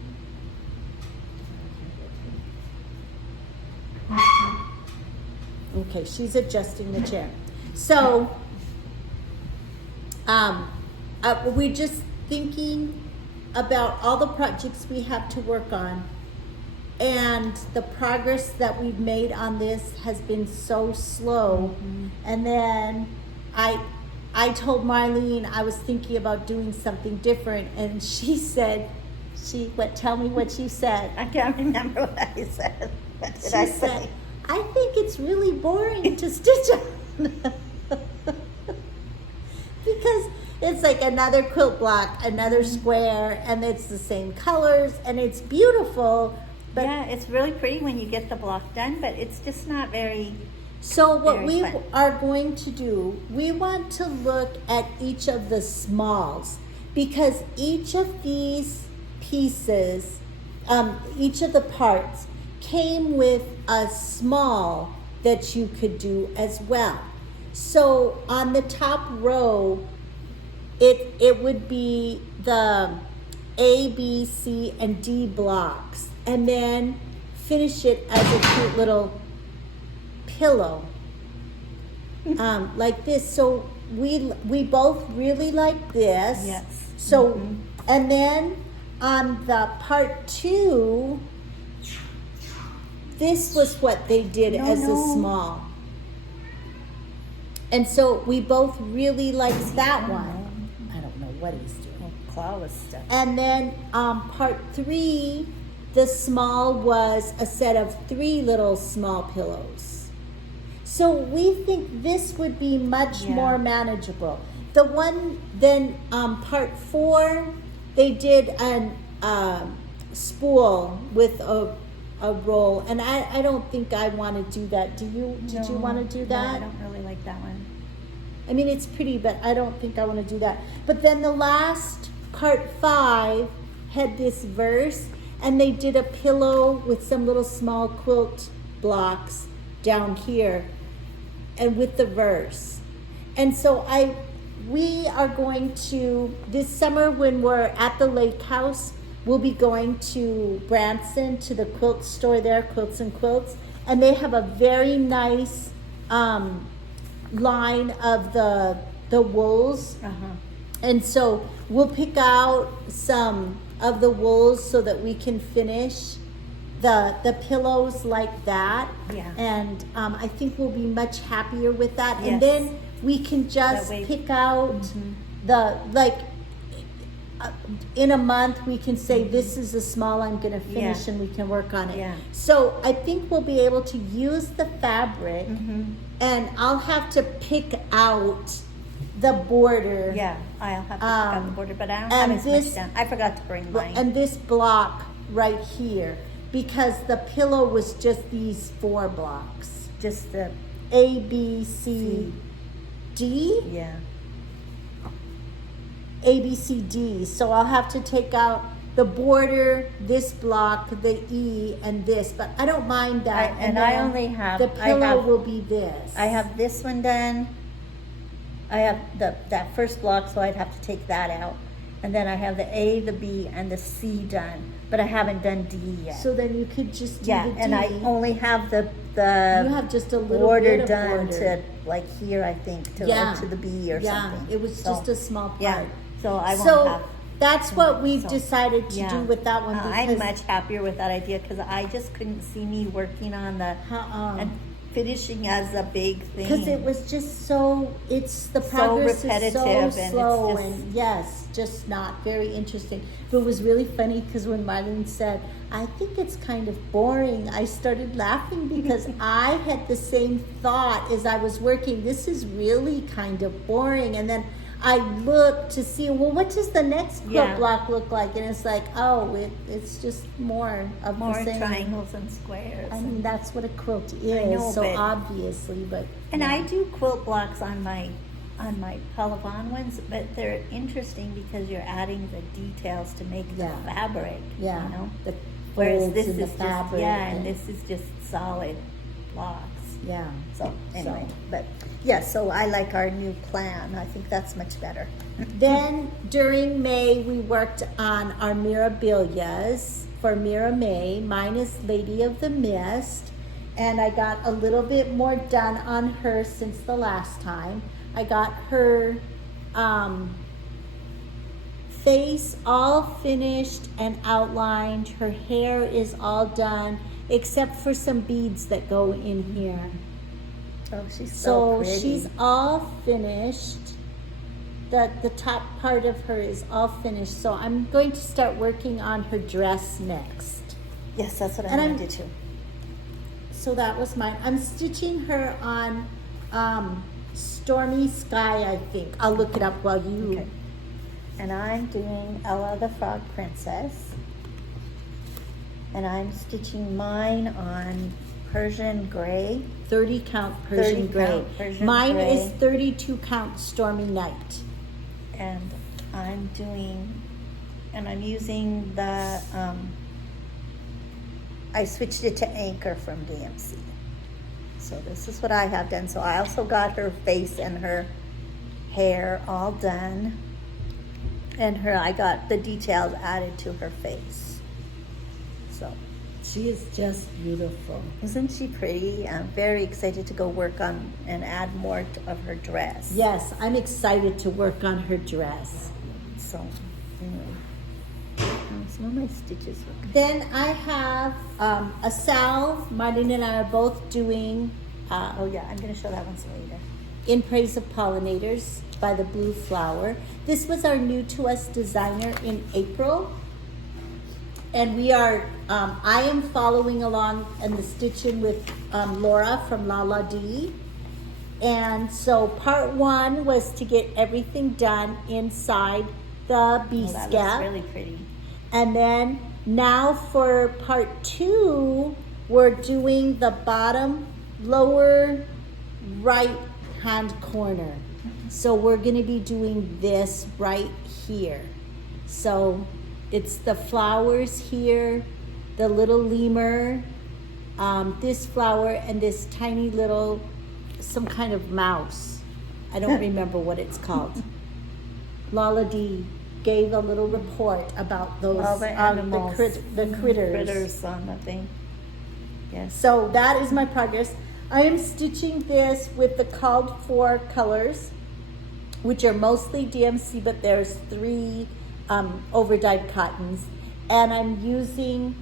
Okay, she's adjusting the chair. So, we're just thinking about all the projects we have to work on, and the progress that we've made on this has been so slow. And then I told Marlene I was thinking about doing something different, and she said, tell me what she said. I can't remember what I said. What did I say? I think it's really boring to stitch on. Because it's like another quilt block, another square, and it's the same colors, and it's beautiful. But yeah, it's really pretty when you get the block done, but it's just not very... So what Very we fun. are going to do, we want to look at each of the smalls, because each of these pieces, each of the parts came with a small that you could do as well. So on the top row, it would be the A, B, C, and D blocks, and then finish it as a cute little pillow, like this. So we both really like this. Yes. So and then on the part 2, this was what they did as a small, and so we both really liked that one. I don't know what he's doing. Clawless stuff. And then part 3, the small was a set of 3 little small pillows. So we think this would be much more manageable. The one, then part 4, they did an spool with a roll, and I don't think I want to do that. Do you? Did you want to do that? No, I don't really like that one. I mean, it's pretty, but I don't think I want to do that. But then the last part 5 had this verse, and they did a pillow with some little small quilt blocks down here, and with the verse. And so we are going to, this summer when we're at the lake house, we'll be going to Branson, to the quilt store there, Quilts and Quilts, and they have a very nice line of the wools. And so we'll pick out some of the wools so that we can finish the pillows like that. Yeah. And I think we'll be much happier with that. Yes. And then we can just That way- pick out the, like, in a month we can say this is a small I'm going to finish, and we can work on it. Yeah. So I think we'll be able to use the fabric, and I'll have to pick out the border. Yeah, I'll have to pick out the border, but I don't and have as much this- down. I forgot to bring mine. And this block right here, because the pillow was just these 4 blocks. Just the, A, B, C, D? yeah. A, B, C, D. So I'll have to take out the border, this block, the E, and this. But I don't mind that. And then I only have- the I pillow have- will be this. I have this one done. I have that first block, so I'd have to take that out. And then I have the A, the B, and the C done. But I haven't done D yet. So then you could just do yeah, the D. and I only have the you have just a little border bit of done border. to like here, I think, to Yeah. like to the B or Yeah, something. it was So, just a small part. yeah. So I won't So have. that's what we've So, decided to yeah. do with that one. I'm Because much happier with that idea because I just couldn't see me working on the and finishing as a big thing. because it was just so, it's the So progress is repetitive, so and it's slow, just- and yes, just not very interesting. But it was really funny because when Marlene said, I think it's kind of boring, I started laughing because I had the same thought as I was working. This is really kind of boring. And then I looked to see, well, what does the next quilt Yeah. block look like? And it's like, oh, it's just more of more the same. triangles and squares. I mean, that's what a quilt is, know, so but- obviously, but. And yeah. I do quilt blocks on my Palavon ones, but they're interesting because you're adding the details to make the Yeah. fabric. Yeah, You know. Whereas folds this in the is just, fabric. yeah, and this is just solid blocks. Yeah. So anyway, but yeah, so I like our new plan. I think that's much better. Then during May, we worked on our mirabilias for Mira May. Mine is Lady of the Mist. And I got a little bit more done on her since the last time. I got her face all finished and outlined. Her hair is all done, except for some beads that go in here. Oh, she's So pretty. she's all finished. The top part of her is all finished. So I'm going to start working on her dress next. Yes, that's what And I'm I'm- going to do too. So that was mine. I'm stitching her on Stormy Sky, I think. I'll look it up while you... Okay. And I'm doing Ella the Frog Princess. And I'm stitching mine on Persian Gray. 30 count Persian 30 Gray. count Persian Mine Gray. is 32 count Stormy Night. And I'm using the, I switched it to Anchor from DMC. So this is what I have done. So I also got her face and her hair all done. And I got the details added to her face. So, She is just beautiful. isn't she pretty? I'm very excited to go work on and add more of her dress. Yes, I'm excited to work on her dress. So, anyway. Some of my stitches look. Then I have a salve. Martin and I are both doing Oh yeah, I'm gonna show that one later. In Praise of Pollinators by the Blue Flower. This was our new to us designer in April. And we are, I am following along in the stitching with Laura from La La Dee. And so part one was to get everything done inside the bee Oh, that scap. looks really pretty. And then now for part two, we're doing the bottom lower right hand corner. So we're gonna be doing this right here. So it's the flowers here, the little lemur, this flower, and this tiny little, some kind of mouse. I don't remember what it's called. Lala Dee gave a little report about those, All the animals. the critters. Critters on the thing. Yes. So that is my progress. I am stitching this with the called for colors, which are mostly DMC, but there's 3 overdyed cottons. And I'm using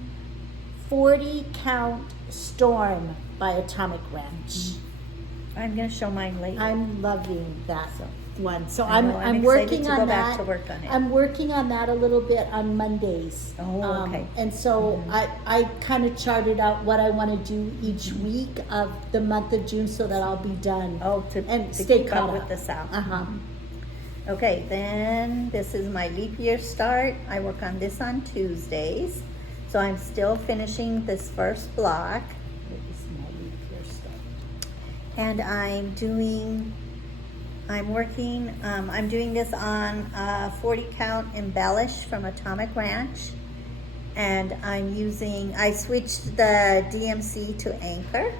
40 count Storm by Atomic Ranch. I'm gonna show mine later. I'm loving that one. So I know, I'm excited working to on go that. back to work on it. I'm working on that a little bit on Mondays. Oh, okay. And so I kind of charted out what I want to do each week of the month of June so that I'll be done. Oh, and to stay keep caught up up. with the South. Uh-huh. Okay, then this is my leap year start. I work on this on Tuesdays. So I'm still finishing this first block. And I'm doing this on 40 count embellish from Atomic Ranch. And I switched the DMC to Anchor.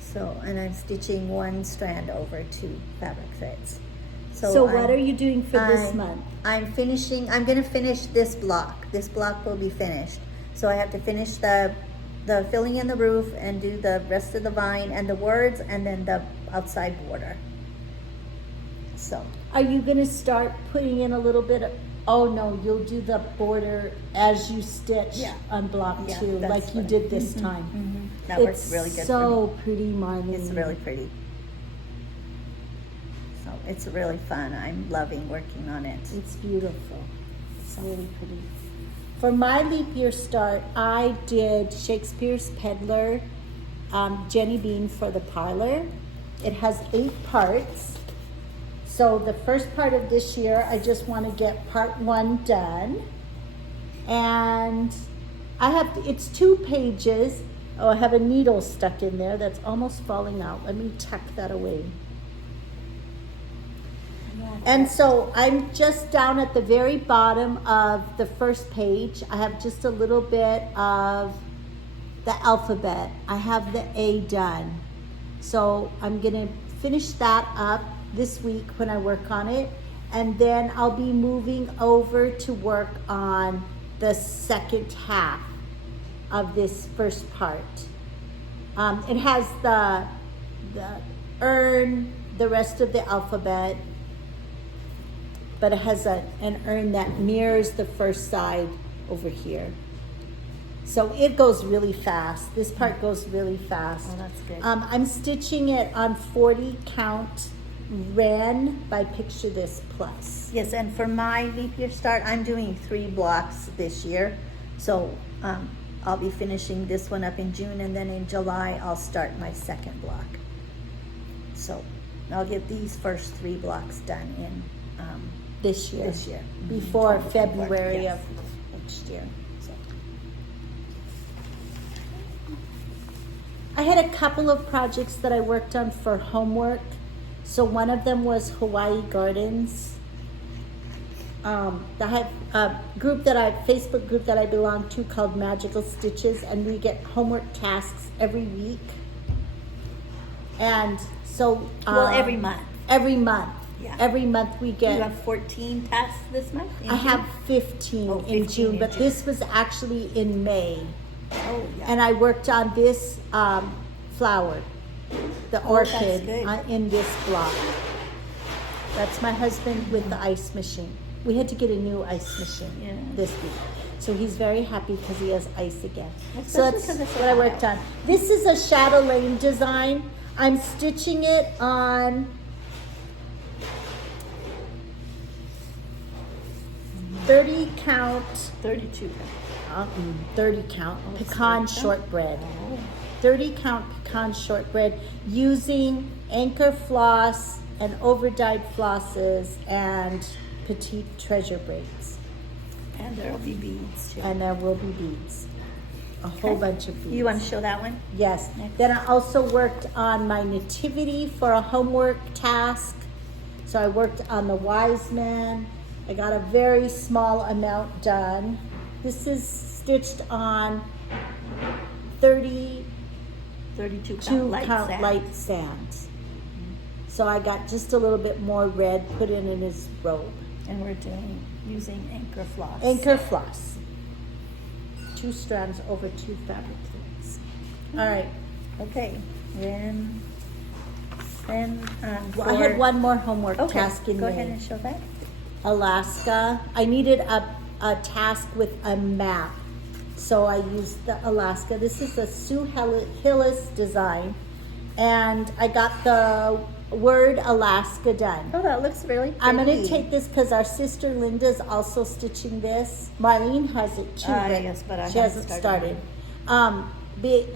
So, and I'm stitching 1 strand over 2 fabric threads. So what are you doing for this month? I'm gonna finish this block. This block will be finished. So I have to finish the filling in the roof and do the rest of the vine and the words and then the outside border. So. Are you going to start putting in a little bit of, oh no, you'll do the border as you stitch on block 2, that's like you what- did this time. That works really good for me. So pretty, Marlene. It's really pretty. So it's really fun. I'm loving working on it. It's beautiful. It's really pretty. For my leap year start, I did Shakespeare's Peddler, Jenny Bean for the parlor. It has 8 parts. So the first part of this year, I just want to get part 1 done. And it's 2 pages. Oh, I have a needle stuck in there that's almost falling out. Let me tuck that away. And so I'm just down at the very bottom of the first page. I have just a little bit of the alphabet. I have the A done. So I'm gonna finish that up this week when I work on it. And then I'll be moving over to work on the second half of this first part. It has the urn, the rest of the alphabet, but it has an urn that mirrors the first side over here. So it goes really fast. This part goes really fast. Oh, that's good. I'm stitching it on 40 count Ren by Picture This Plus. Yes, and for my leap year start, I'm doing 3 blocks this year. So I'll be finishing this one up in June, and then in July I'll start my second block. So I'll get these first 3 blocks done in This year. Before 2024, February yes. of next year. So. I had a couple of projects that I worked on for homework. So one of them was Hawaii Gardens. I have a Facebook group that I belong to called Magical Stitches, and we get homework tasks every week. And so Every month. Every month. Yeah. Every month we get. You have 14 tasks this month? in I June? have 15 Oh, in 15 June, in but June. this was actually in May. Oh, yeah. And I worked on this flower, the Oh, that's orchid, good. in this block. That's my husband with the ice machine. We had to get a new ice machine this week. So he's very happy because he has ice again. So Especially that's 'cause it's so what I worked on. This is a Shadow Lane design. I'm stitching it on 30 count, 32. 30 count pecan shortbread. Oh. 30 count pecan shortbread using anchor floss and overdyed flosses and petite treasure braids. And there'll be beads too. And there will be beads. A whole Okay. bunch of beads. You want to show that one? Yes. Next. Then I also worked on my nativity for a homework task. So I worked on the wise man. I got a very small amount done. This is stitched on 32 count light sands. So I got just a little bit more red put in his robe. And we're using anchor floss. Anchor floss. 2 strands over 2 fabric threads. All right. Okay. Then Well, I had one more homework Okay, task in go May. ahead and show that. Alaska. I needed a task with a map. So I used the Alaska. This is a Sue Hillis design. And I got the word Alaska done. Oh, that looks really pretty. I'm going to take this because our sister Linda's also stitching this. Marlene has it too, but yes, but I she haven't hasn't started.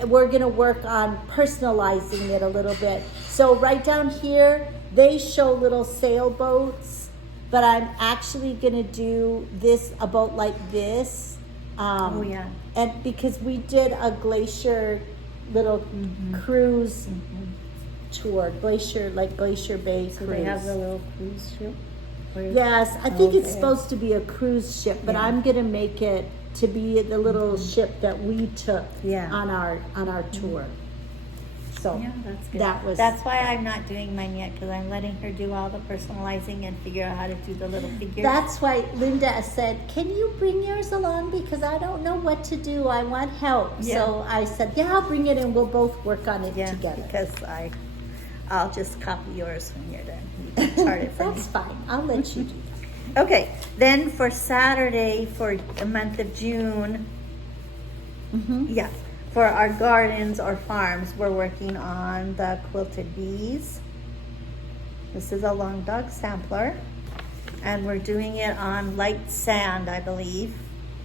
We're going to work on personalizing it a little bit. So right down here, they show little sailboats, but I'm actually going to do a boat like this. Oh, yeah. And because we did a glacier little cruise tour, Glacier Bay cruise. So they have the little cruise ship? Yes, I think it's Okay. supposed to be a cruise ship, but Yeah. I'm gonna make it to be the little ship that we took Yeah. on our tour. So Yeah, that's good. that's why I'm not doing mine yet, because I'm letting her do all the personalizing and figure out how to do the little figures. that's why Linda said, "Can you bring yours along because I don't know what to do. I want help." Yeah. So I said, "Yeah, I'll bring it and we'll both work on it yeah, together." because I'll just copy yours when you're done. You can chart it for me. That's fine. I'll let you do that. Okay, then for Saturday for the month of June, yeah, for our gardens or farms, we're working on the quilted bees. This is a long dog sampler, and we're doing it on light sand, I believe.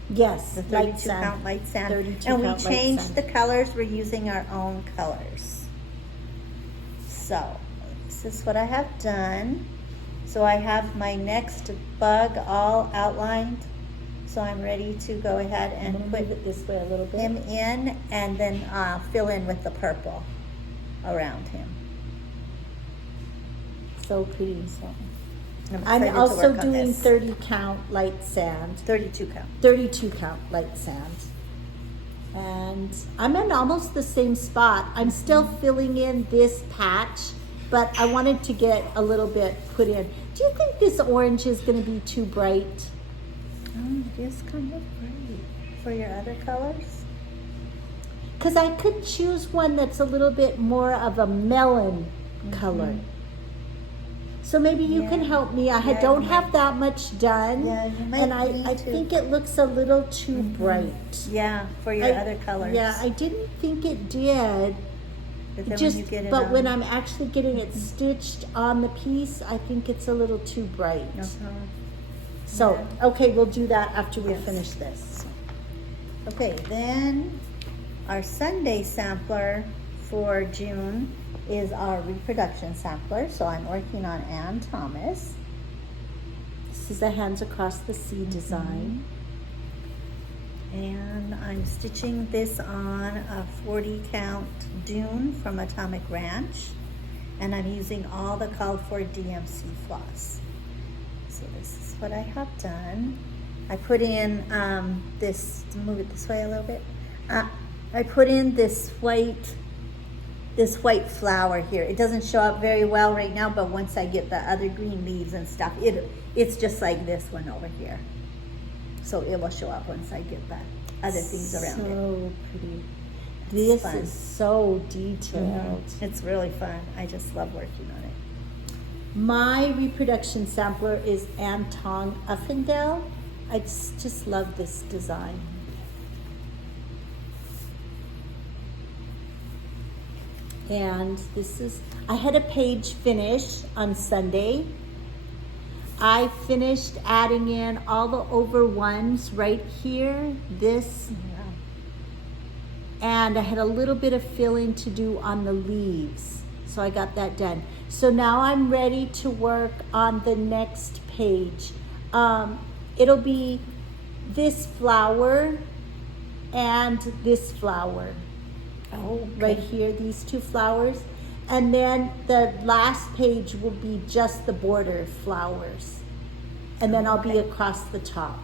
Yes, The light 32 sand. count light sand. 32 And we count light changed sand. the colors. We're using our own colors. So this is what I have done. So I have my next bug all outlined. So I'm ready to go ahead I'm and gonna put move it this way a little bit. him in and then fill in with the purple around him. So pretty. So I'm excited to also work on doing this. 30 count light sand. 32 count. 32 count light sand. And I'm in almost the same spot. I'm still filling in this patch, but I wanted to get a little bit put in. Do you think this orange is going to be too bright? It is kind of bright for your other colors. Because I could choose one that's a little bit more of a melon color. So maybe you can help me. I Yeah, don't you have might. that much done. Yeah, you might And I need to. think it looks a little too bright. Yeah, for your other colors. Yeah, I didn't think it did. But then Just, when you get it but on, when I'm actually getting it stitched on the piece, I think it's a little too bright. So, okay, we'll do that after we Yes. finish this. Okay, then our Sunday sampler for June is our reproduction sampler. So I'm working on Ann Thomas. This is a Hands Across the Sea design. And I'm stitching this on a 40 count dune from Atomic Ranch. And I'm using all the called for DMC floss. So this is what I have done. I put in this, move it this way a little bit. I put in this white flower here. It doesn't show up very well right now, but once I get the other green leaves and stuff, it's just like this one over here. So it will show up once I get the other things around it. So pretty. It's This fun. is so detailed. It's really fun. I just love working on it. My reproduction sampler is Anton Uffendale. I just love this design. And this is, I had a page finish on Sunday. I finished adding in all the over ones right here, this, and I had a little bit of filling to do on the leaves. So I got that done. So now I'm ready to work on the next page. It'll be this flower and this flower. Oh, Right here, these two flowers. And then the last page will be just the border flowers. And then I'll be across the top.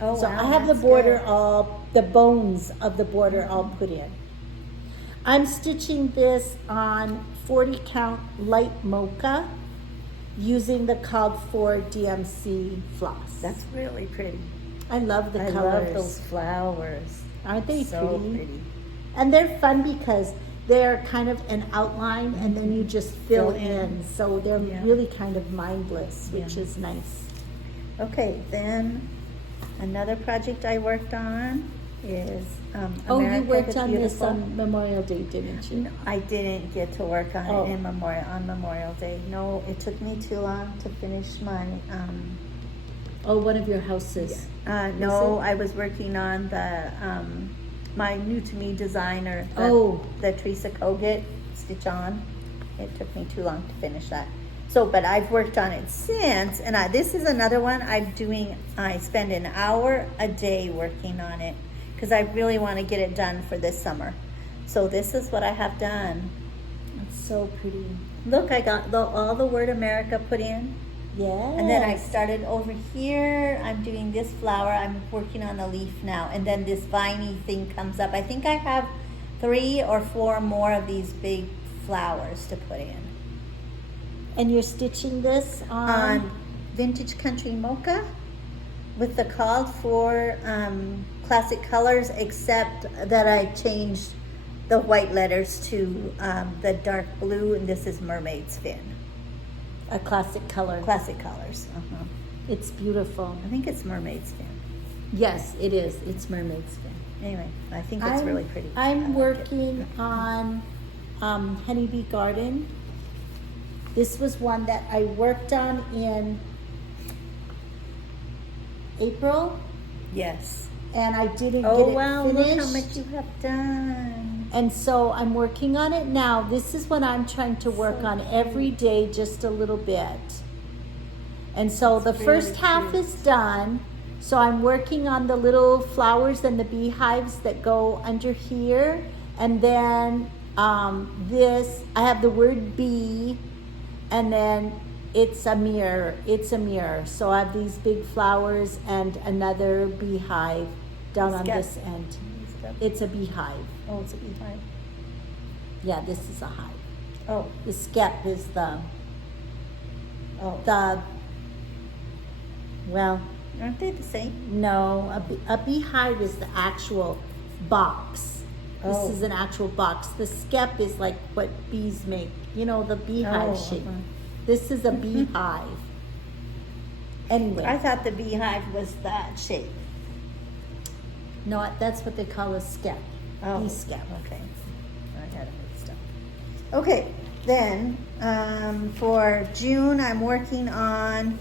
Oh, So wow, I have the that's border good. all, the bones of the border all put in. I'm stitching this on 40 count light mocha using the called for DMC floss. That's really pretty. I love the I colors. love those flowers. Aren't they So pretty? And they're fun because they're kind of an outline and then you just fill in. So they're Yeah. really kind of mindless, which Yeah. is nice. Okay, then another project I worked on is Oh, America you worked the on this Beautiful. on Memorial Day, didn't you? No, I didn't get to work on Oh. it on Memorial Day. No, it took me too long to finish my. Oh, one of your houses. No, I was working on the my new to me designer. The Teresa Kogut stitch on. It took me too long to finish that. So, but I've worked on it since, and this is another one I'm doing. I spend an hour a day working on it because I really want to get it done for this summer. So this is what I have done. It's so pretty. Look, I got all the word America put in. Yeah. And then I started over here. I'm doing this flower. I'm working on the leaf now. And then this viney thing comes up. I think I have 3 or 4 more of these big flowers to put in. And you're stitching this On Vintage Country Mocha with the called for classic colors, except that I changed the white letters to the dark blue, and this is Mermaid's Fin. a classic color. Classic colors. It's beautiful. I think it's Mermaid's Fin. Yes, it is. It's mermaid's fin. Anyway, I think it's really pretty. I I'm like it. working on Honeybee Garden. This was one that I worked on in April, Yes. and I didn't Oh get it wow, finished. look how much you have done. And so I'm working on it now. This is what I'm trying to work on every day, just a little bit. And so the first half is done. So I'm working on the little flowers and the beehives that go under here. And then this, I have the word bee, and then it's a mirror. It's a mirror. So I have these big flowers and another beehive down on this end. It's a beehive. Oh, it's a beehive. Yeah, this is a hive. Oh, The skep is oh. well, Aren't they the same? no, a beehive is the actual box. Oh. This is an actual box. The skep is like what bees make, you know, the beehive Oh, shape. uh-huh. This is a beehive. Anyway, I thought the beehive was that shape. no, that's what they call a skep. Oh, Bee skep. okay. I had it mixed up. Okay, then for June, I'm working on,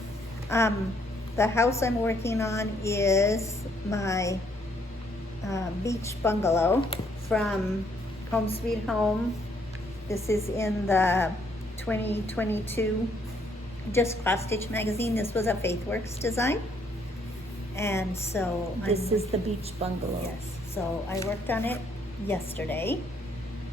the house I'm working on is my beach bungalow from Home Sweet Home. This is in the 2022 Just Cross Stitch magazine. This was a FaithWorks design. And so This is the beach bungalow. yes, so I worked on it yesterday.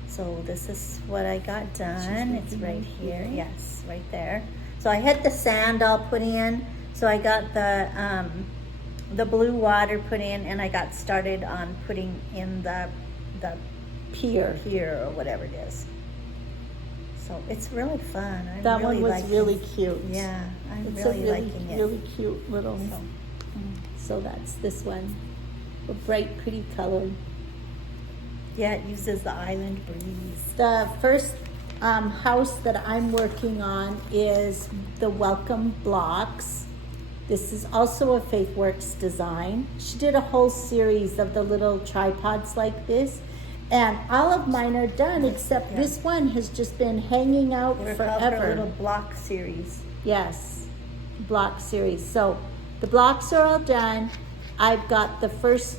So this is what I got done. It's right here, yes, right there. So I had the sand all put in. So I got the blue water put in, and I got started on putting in the pier here or whatever it is. So it's really fun. I'm That really one was liking really it. cute. Yeah, I'm It's really a really, liking it. really cute little. So, So that's this one, a bright, pretty color. yeah, it uses the island breeze. The first house that I'm working on is the Welcome Blocks. This is also a FaithWorks design. She did a whole series of the little tripods like this, and all of mine are done except Yeah. this one has just been hanging out They're called her forever. little block series. Yes, block series. So the blocks are all done. I've got the first,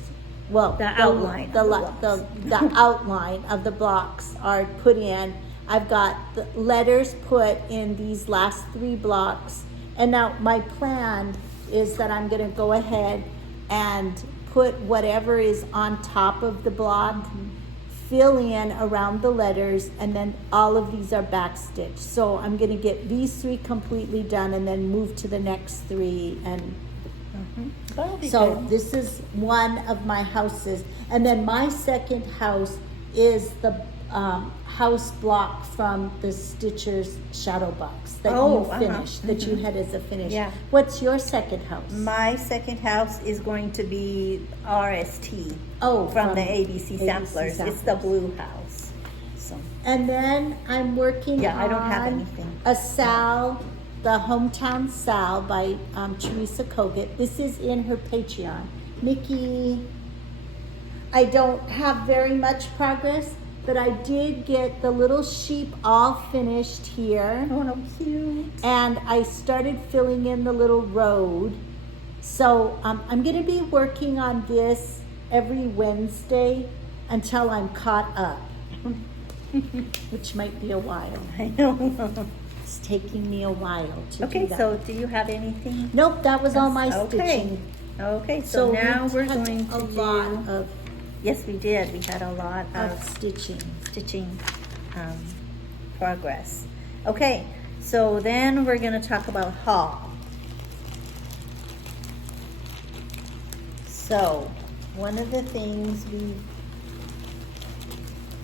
well, The outline the, of the the, blocks. the outline of the blocks are put in. I've got the letters put in these last 3 blocks. And now my plan is that I'm gonna go ahead and put whatever is on top of the block, fill in around the letters, and then all of these are backstitched. So I'm gonna get these 3 completely done and then move to the next 3. And That'll be so good. this is one of my houses. And then my second house is the house block from the Stitcher's Shadow Box that Oh, you uh-huh. finished, that you had as a finish. Yeah. What's your second house? My second house is going to be RST Oh, from the ABC samplers. It's the Samplers. blue house. So And then I'm working Yeah, on I don't have anything. a Sal, the Hometown Sal by Teresa Kogut. This is in her Patreon. Nikki, I don't have very much progress, but I did get the little sheep all finished here. oh no, cute. And I started filling in the little road. So I'm going to be working on this every Wednesday until I'm caught up, which might be a while. I know. It's taking me a while to Okay, do that. so do you have anything? Nope, that was all my Okay. stitching. Okay, so now we we're had going a to lot do. of Yes, we did. We had a lot of stitching. stitching progress. Okay, so then we're going to talk about haul. So, one of the things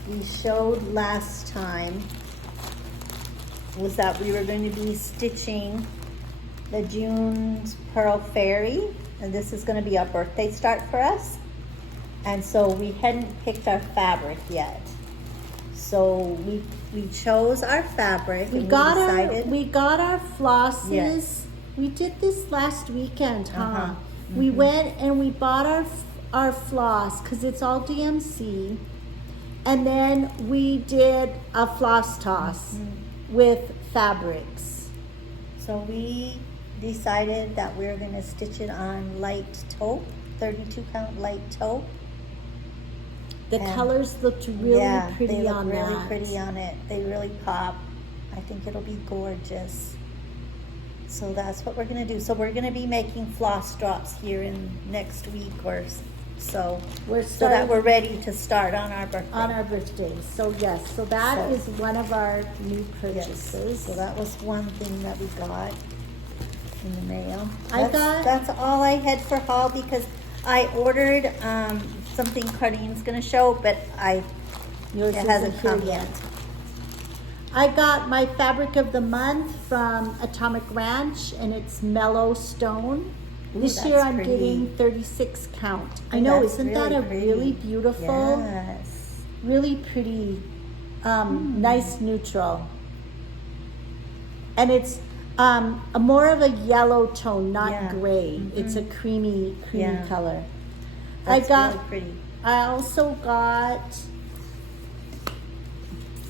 we showed last time was that we were going to be stitching the June's Pearl Fairy, and this is going to be our birthday start for us. And so we hadn't picked our fabric yet. So we chose our fabric. We and got decided. we got our flosses. Yes. We did this last weekend, huh? Uh-huh. We went and we bought our floss because it's all DMC, and then we did a floss toss with fabrics. So we decided that we were going to stitch it on light taupe, 32 count light taupe. The And- colors looked really yeah, pretty they look on really that. pretty on it. They really pop. I think it'll be gorgeous. So that's what we're gonna do. So we're gonna be making floss drops here in next week or So We're so that starting we're ready to start on our birthday. on our birthdays. So yes, so that So- is one of our new Yes. purchases. So that was one thing that we got in the mail. That's all I had for haul because I ordered something Cardine's gonna show, but Yours it hasn't isn't here come yet. I got my fabric of the month from Atomic Ranch, and it's Mellow Stone. Ooh, This year that's I'm pretty. getting 36 count. I Ooh, know, that's isn't that a pretty. really beautiful, Yes. really pretty, nice neutral? And it's a more of a yellow tone, not Yeah. gray. It's a creamy Yeah. color. That's I got. really pretty. I also got.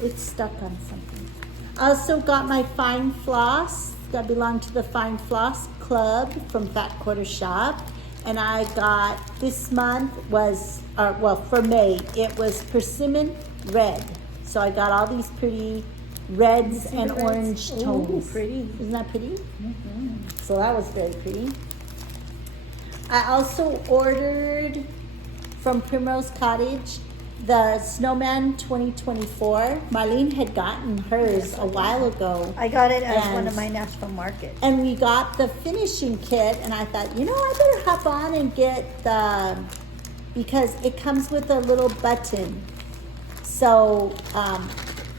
It's stuck on something. I also got my fine floss that belonged to the Fine Floss Club from Fat Quarter Shop. And I got, this month was, for May, it was persimmon red. So I got all these pretty reds see and the reds? orange Ooh, tones. pretty. Isn't that pretty? So that was very pretty. I also ordered from Primrose Cottage the Snowman 2024. Marlene had gotten hers a while ago. I got it at one And- of my national markets. And we got the finishing kit, and I thought, I better hop on and get because it comes with a little button. So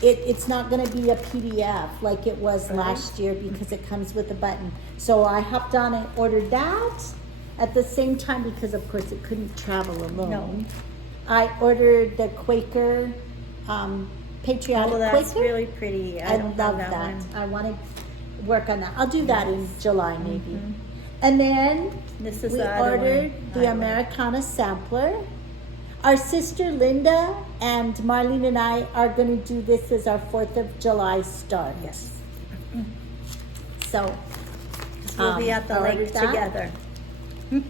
it's not going to be a PDF like it was last year because it comes with a button. So I hopped on and ordered that at the same time because, of course, it couldn't travel alone. No. I ordered the Quaker Patriotic Oh, that's Quaker. really pretty. I don't love have that one. I want to work on that. I'll do that in July maybe. And then This is we the other ordered one. the Americana sampler. Our sister Linda and Marlene and I are going to do this as our 4th of July start. Yes. So We'll be at the I lake ordered that. together.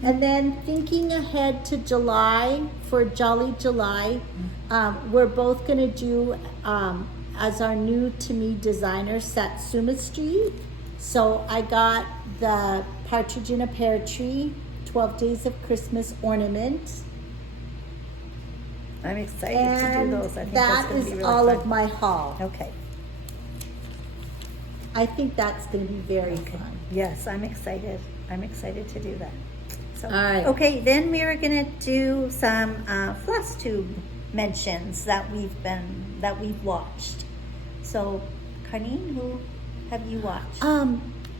And then thinking ahead to July, for Jolly July, we're both going to do, as our new to me designer, Satsuma Street. So I got the Partridge in a Pear Tree 12 Days of Christmas ornament. I'm excited And to do those. I think that that's going is to be really all fun. of my haul. Okay. I think that's going to be very fun. Yes, I'm excited. I'm excited to do that. So, All right. Okay, then we are going to do some Flosstube mentions that we've watched. So, Carnine, who have you watched?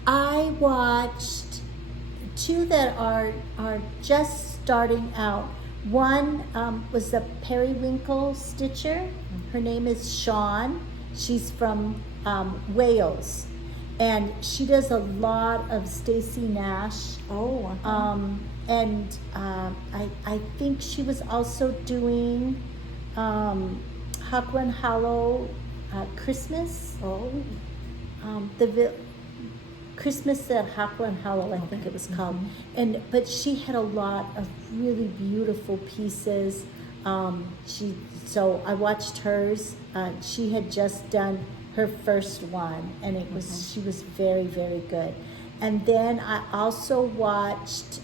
I watched two that are just starting out. One was the Periwinkle Stitcher. Her name is Shawn. She's from Wales, and she does a lot of Stacey Nash. Oh, And I think she was also doing Hawkrun Hollow Christmas. oh, Christmas at Hawkrun Hollow, I think it was called. But she had a lot of really beautiful pieces. So I watched hers. She had just done her first one, and she was very, very good. And then I also watched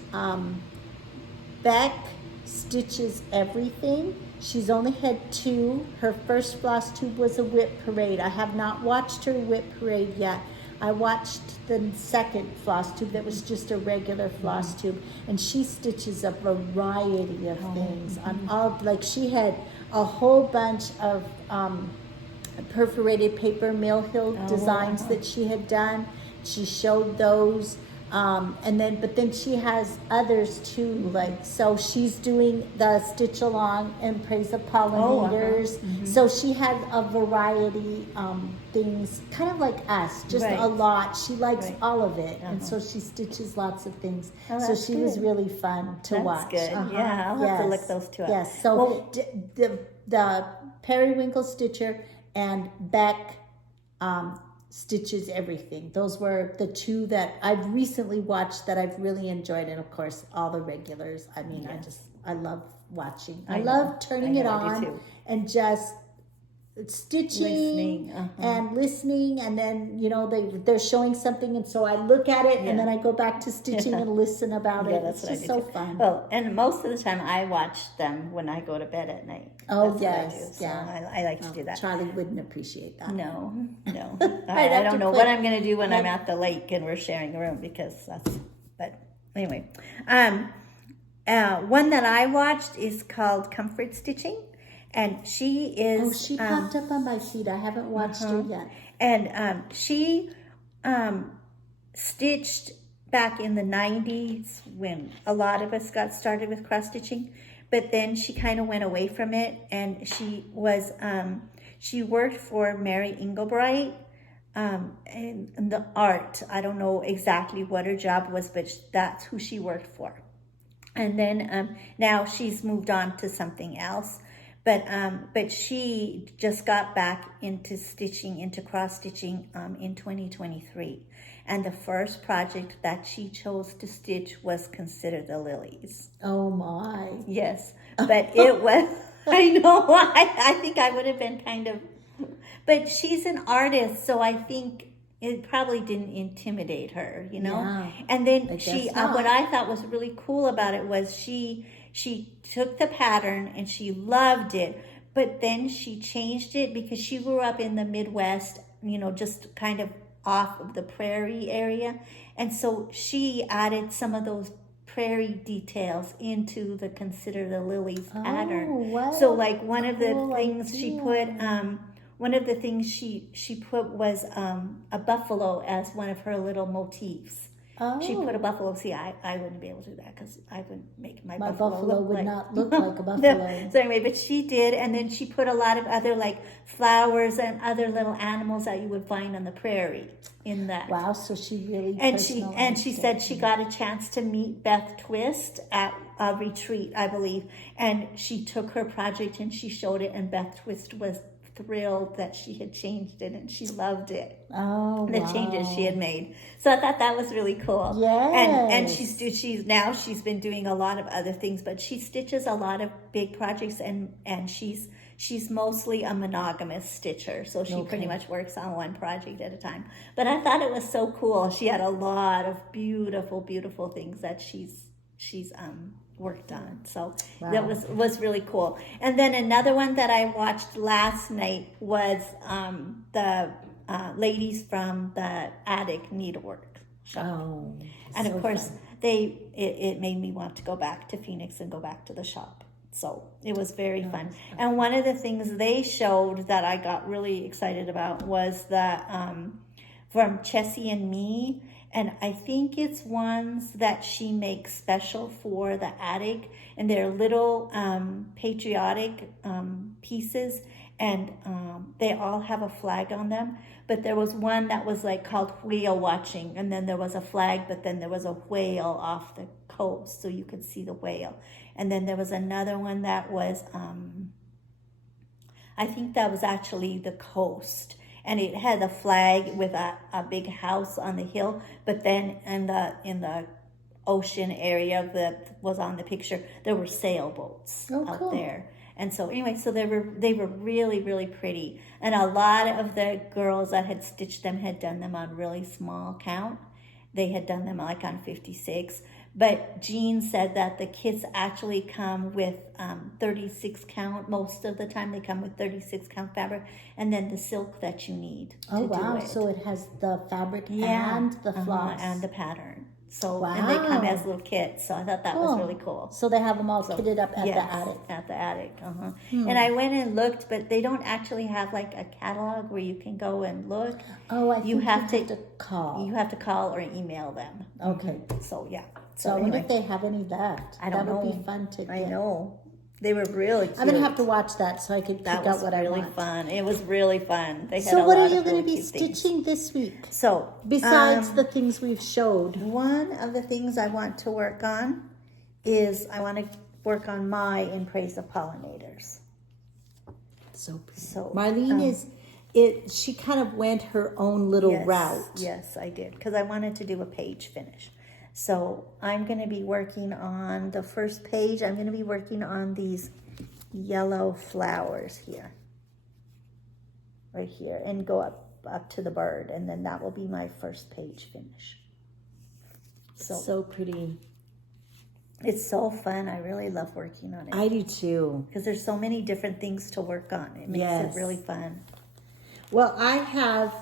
Beck Stitches Everything. She's only had two. Her first floss tube was a whip parade. I have not watched her whip parade yet. I watched the second floss tube that was just a regular floss tube, and she stitches a variety of things on all. Like she had a whole bunch of perforated paper Mill Hill designs that she had done. She showed those, but then she has others too. Like so, she's doing the Stitch Along and Praise of Pollinators. So she had a variety things, kind of like us, just Right. a lot. She likes Right. all of it, and so she stitches lots of things. Oh, So that's she was good. really fun to That's watch. good. Yeah, I'll have to look those two up. Yes. So Well- the Periwinkle Stitcher and Beck Stitches Everything. Those were the two that I've recently watched that I've really enjoyed, and of course all the regulars. I mean, I love watching. I love turning it I do on too. and just stitching and listening, and then they're showing something, and so I look at it and then I go back to stitching and listen about it. That's it's just so fun. Well, and most of the time I watch them when I go to bed at night. Oh, that's yes, what I do. So yeah. I like to do that. Charlie wouldn't appreciate that. No. I don't know what I'm going to do when I'm at the lake and we're sharing a room, because but anyway. One that I watched is called Comfort Stitching. And she is... Oh, she popped up on my feed. I haven't watched her yet. And she stitched back in the 90s when a lot of us got started with cross-stitching. But then she kind of went away from it. And she was... she worked for Mary Engelbright in the art. I don't know exactly what her job was, but that's who she worked for. And then now she's moved on to something else. But she just got back into cross-stitching in 2023. And the first project that she chose to stitch was Consider the Lilies. Oh my. Yes, but it was, I know, I think I would have been kind of, but she's an artist, so I think it probably didn't intimidate her, Yeah, and then what I thought was really cool about it was she took the pattern and she loved it, but then she changed it because she grew up in the Midwest, just kind of off of the prairie area. And so she added some of those prairie details into the Consider the Lilies pattern. So like one of the things she put was a buffalo as one of her little motifs. She put a buffalo. See, I wouldn't be able to do that because I wouldn't make my buffalo would like, not look like a buffalo. No. So anyway, but she did, and then she put a lot of other like flowers and other little animals that you would find on the prairie in that. Wow, so she really she said she got a chance to meet Beth Twist at a retreat, I believe, and she took her project and she showed it, and Beth Twist was thrilled that she had changed it, and she loved it. The changes she had made. So I thought that was really cool. Yes. And she's been doing a lot of other things, but she stitches a lot of big projects, and she's mostly a monogamous stitcher, so she pretty much works on one project at a time. But I thought it was so cool. She had a lot of beautiful, beautiful things that she's worked on. So that was really cool. And then another one that I watched last night was the ladies from the Attic Needlework shop. And of course it made me want to go back to Phoenix and go back to the shop. So it was very fun. And one of the things they showed that I got really excited about was the from Chessie and Me. And I think it's ones that she makes special for the attic, and they're little patriotic pieces, and they all have a flag on them. But there was one that was like called Whale Watching, and then there was a flag, but then there was a whale off the coast, so you could see the whale. And then there was another one that was, I think that was actually the coast. And it had a flag with a big house on the hill, but then in the ocean area that was on the picture, there were sailboats out there. And so anyway, so they were really, really pretty. And a lot of the girls that had stitched them had done them on really small count. They had done them like on 56. But Jean said that the kits actually come with 36 count. Most of the time they come with 36 count fabric, and then the silk that you need to do it. So it has the fabric and the floss. And the pattern. So and they come as little kits. So I thought that was really cool. So they have them all kitted up at the attic. At the attic. And I went and looked, but they don't actually have like a catalog where you can go and look. I think you have to call. You have to call or email them. Okay. So yeah. So I wonder if they have any left. That would be fun to get. I know. They were really cute. I'm going to have to watch that so I could pick out what I want. That was really fun. It was really fun. They had so what are you going to be stitching this week? So besides the things we've showed. One of the things I want to work on is I want to work on my In Praise of Pollinators. So pretty. So Marlene she kind of went her own little route. Yes, I did. Because I wanted to do a page finish. So I'm going to be working on the first page. I'm going to be working on these yellow flowers here. right here and go up to the bird, and then that will be my first page finish. So pretty. It's so fun. I really love working on it. I do too. Because there's so many different things to work on. It makes it really fun. Well, I have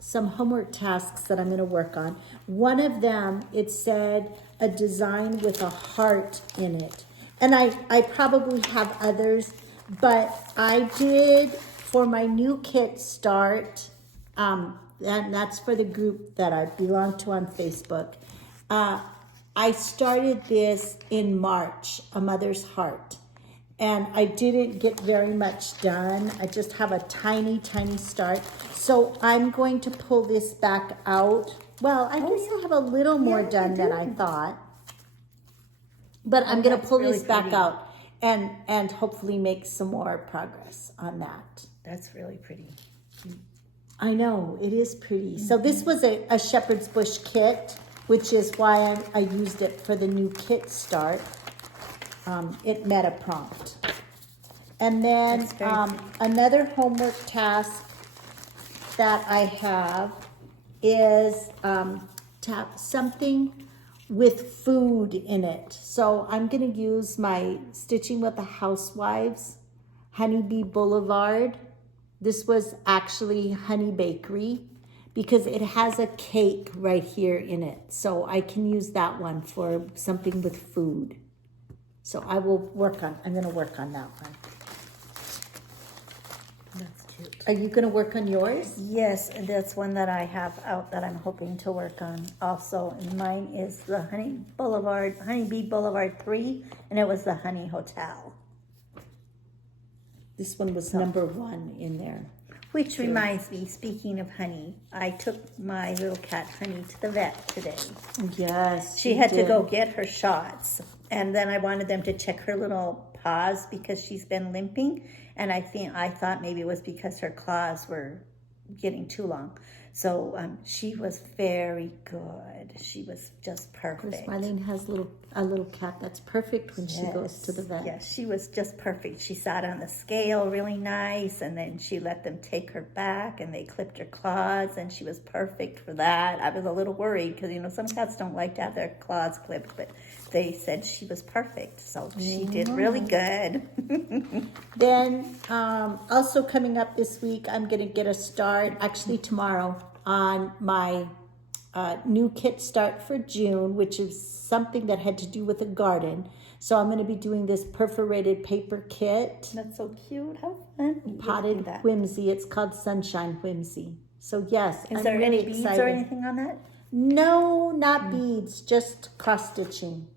some homework tasks that I'm going to work on. One of them, it said a design with a heart in it. And I probably have others, but I did for my new kit start, and that's for the group that I belong to on Facebook. I started this in March, A Mother's Heart. And I didn't get very much done. I just have a tiny, tiny start. So I'm going to pull this back out. Well, I guess I have a little more done than I thought. But I'm going to pull this back out and hopefully make some more progress on that. That's really pretty. I know, it is pretty. So this was a shepherd's bush kit, which is why I used it for the new kit start. It met a prompt. And then another homework task that I have is to have something with food in it. So I'm going to use my Stitching with the Housewives Honeybee Boulevard. This was actually Honey Bakery because it has a cake right here in it. So I can use that one for something with food. So I'm going to work on that one. That's cute. Are you going to work on yours? Yes, and that's one that I have out that I'm hoping to work on also. And mine is the Honeybee Boulevard 3, and it was the Honey Hotel. This one was number 1 in there. Which reminds me, speaking of honey, I took my little cat Honey to the vet today. Yes. She had to go get her shots. And then I wanted them to check her little paws because she's been limping. And I thought maybe it was because her claws were getting too long. So she was very good. She was just perfect. Marlene has a little cat that's perfect when she goes to the vet. Yes, she was just perfect. She sat on the scale really nice, and then she let them take her back, and they clipped her claws, and she was perfect for that. I was a little worried because, some cats don't like to have their claws clipped, but they said she was perfect. So she did really good. Then also coming up this week, I'm going to get a start, actually tomorrow, on my new kit start for June, which is something that had to do with a garden. So I'm going to be doing this perforated paper kit. That's so cute. How fun. Potted Whimsy. It's called Sunshine Whimsy. So yes, Is there any beads or anything on that? No, not beads, just cross stitching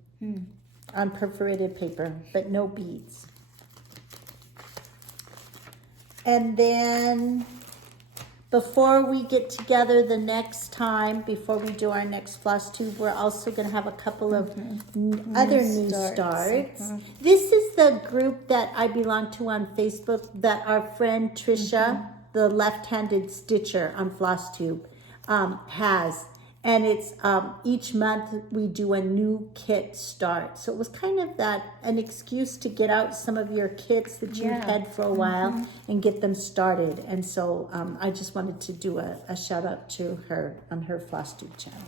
on perforated paper, but no beads. And then before we get together the next time, before we do our next Flosstube, we're also going to have a couple of other new starts. This is the group that I belong to on Facebook that our friend Teresa, the left-handed stitcher on Flosstube, has. And it's each month we do a new kit start. So it was kind of an excuse to get out some of your kits that you've had for a while and get them started. And so I just wanted to do a shout out to her on her Flosstube channel.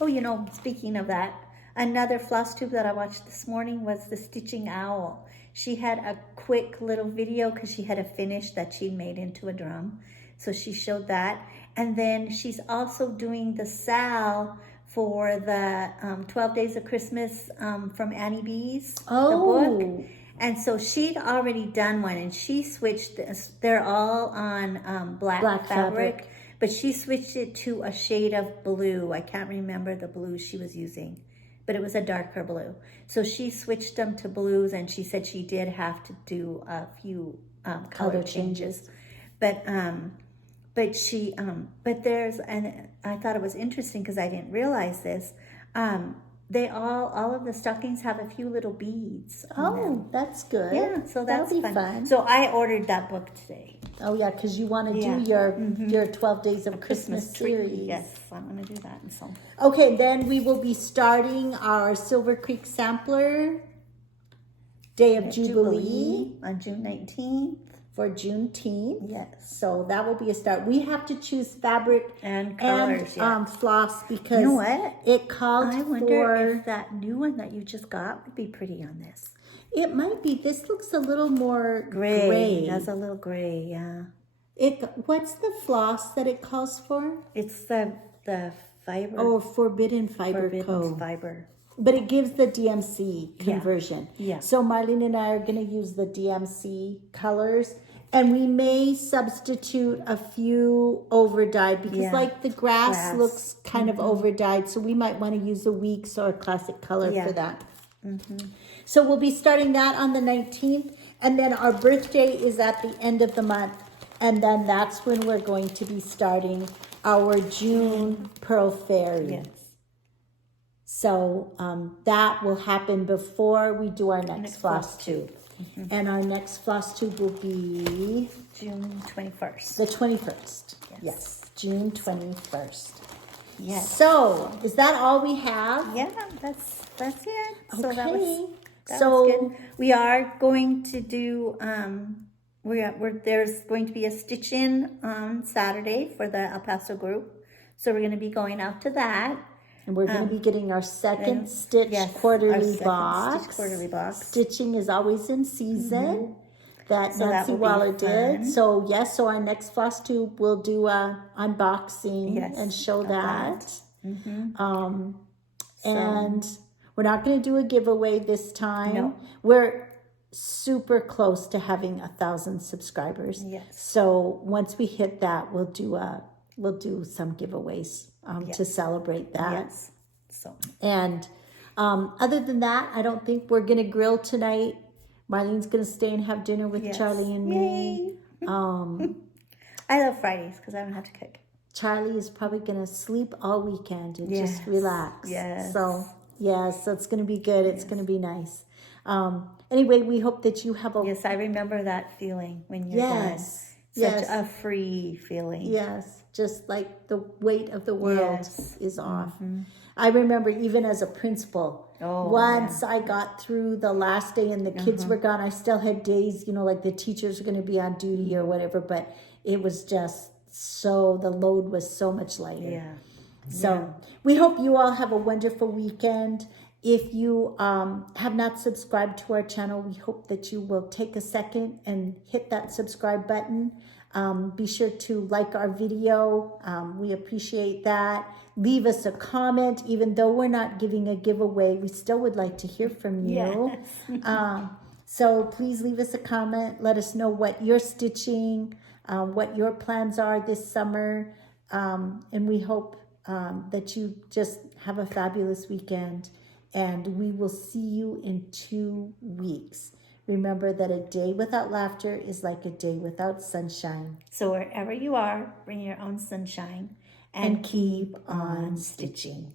Oh, speaking of that, another Flosstube that I watched this morning was the Stitching Owl. She had a quick little video because she had a finish that she made into a drum. So she showed that. And then she's also doing the Sal for the 12 Days of Christmas from Annie B's, the book. And so she'd already done one, and she switched this. They're all on black fabric, but she switched it to a shade of blue. I can't remember the blue she was using, but it was a darker blue. So she switched them to blues, and she said she did have to do a few color changes. But she, and I thought it was interesting because I didn't realize this. They all of the stockings have a few little beads on them. That's good. Yeah, so that's That'll be fun. So I ordered that book today. Oh yeah, because you want to do your 12 Days of Christmas series. Yes, I'm going to do that. And so. Okay, then we will be starting our Silver Creek Sampler Day of Jubilee on June 19th. for Juneteenth. Yes. So that will be a start. We have to choose fabric And colors, floss because You know what? it called I wonder for. if that new one that you just got would be pretty on this. It might be. This looks a little more Gray. gray. It has a little gray, yeah. What's the floss that it calls for? It's the fiber. Oh, Forbidden Fiber Forbidden Co. fiber. But it gives the DMC conversion. Yeah. So Marlene and I are going to use the DMC colors. And we may substitute a few over-dyed because like the grass looks kind of over-dyed. So we might want to use a Weeks or a classic color for that. So we'll be starting that on the 19th. And then our birthday is at the end of the month. And then that's when we're going to be starting our June Pearl Fairy. Yes. So that will happen before we do our next floss tube. And our next floss tube will be June 21st. the 21st. Yes, June 21st. Yes. So is that all we have? Yeah, that's it. Okay. So that was So good. We are going to do there's going to be a stitch in on Saturday for the El Paso group. So we're going to be going out to that. and we're going to be getting our second Stitch quarterly box. Stitch quarterly box. Stitching is always in season. That So Nancy that will be Waller did. fun. So yes, so our next floss tube we'll do a unboxing and show of that. that. And we're not going to do a giveaway this time. No. We're super close to having 1,000 subscribers. Yes. So once we hit that, we'll do some giveaways to celebrate that. Yes. So And other than that, I don't think we're going to grill tonight. Marlene's going to stay and have dinner with Charlie and me. I love Fridays because I don't have to cook. Charlie is probably going to sleep all weekend and just relax. Yes. So it's going to be good. It's going to be nice. Anyway, we hope that you have a... Yes, I remember that feeling when you're done. Such a free feeling. Yes, just like the weight of the world is off. I remember even as a principal, once I got through the last day and the kids were gone, I still had days, like the teachers were going to be on duty or whatever, but it was just the load was so much lighter. Yeah. So we hope you all have a wonderful weekend. If you have not subscribed to our channel, we hope that you will take a second and hit that subscribe button. Be sure to like our video. We appreciate that. Leave us a comment. Even though we're not giving a giveaway, we still would like to hear from you. So please leave us a comment. Let us know what you're stitching, what your plans are this summer. And we hope that you just have a fabulous weekend. And we will see you in 2 weeks. Remember that a day without laughter is like a day without sunshine. So wherever you are, bring your own sunshine and keep on stitching.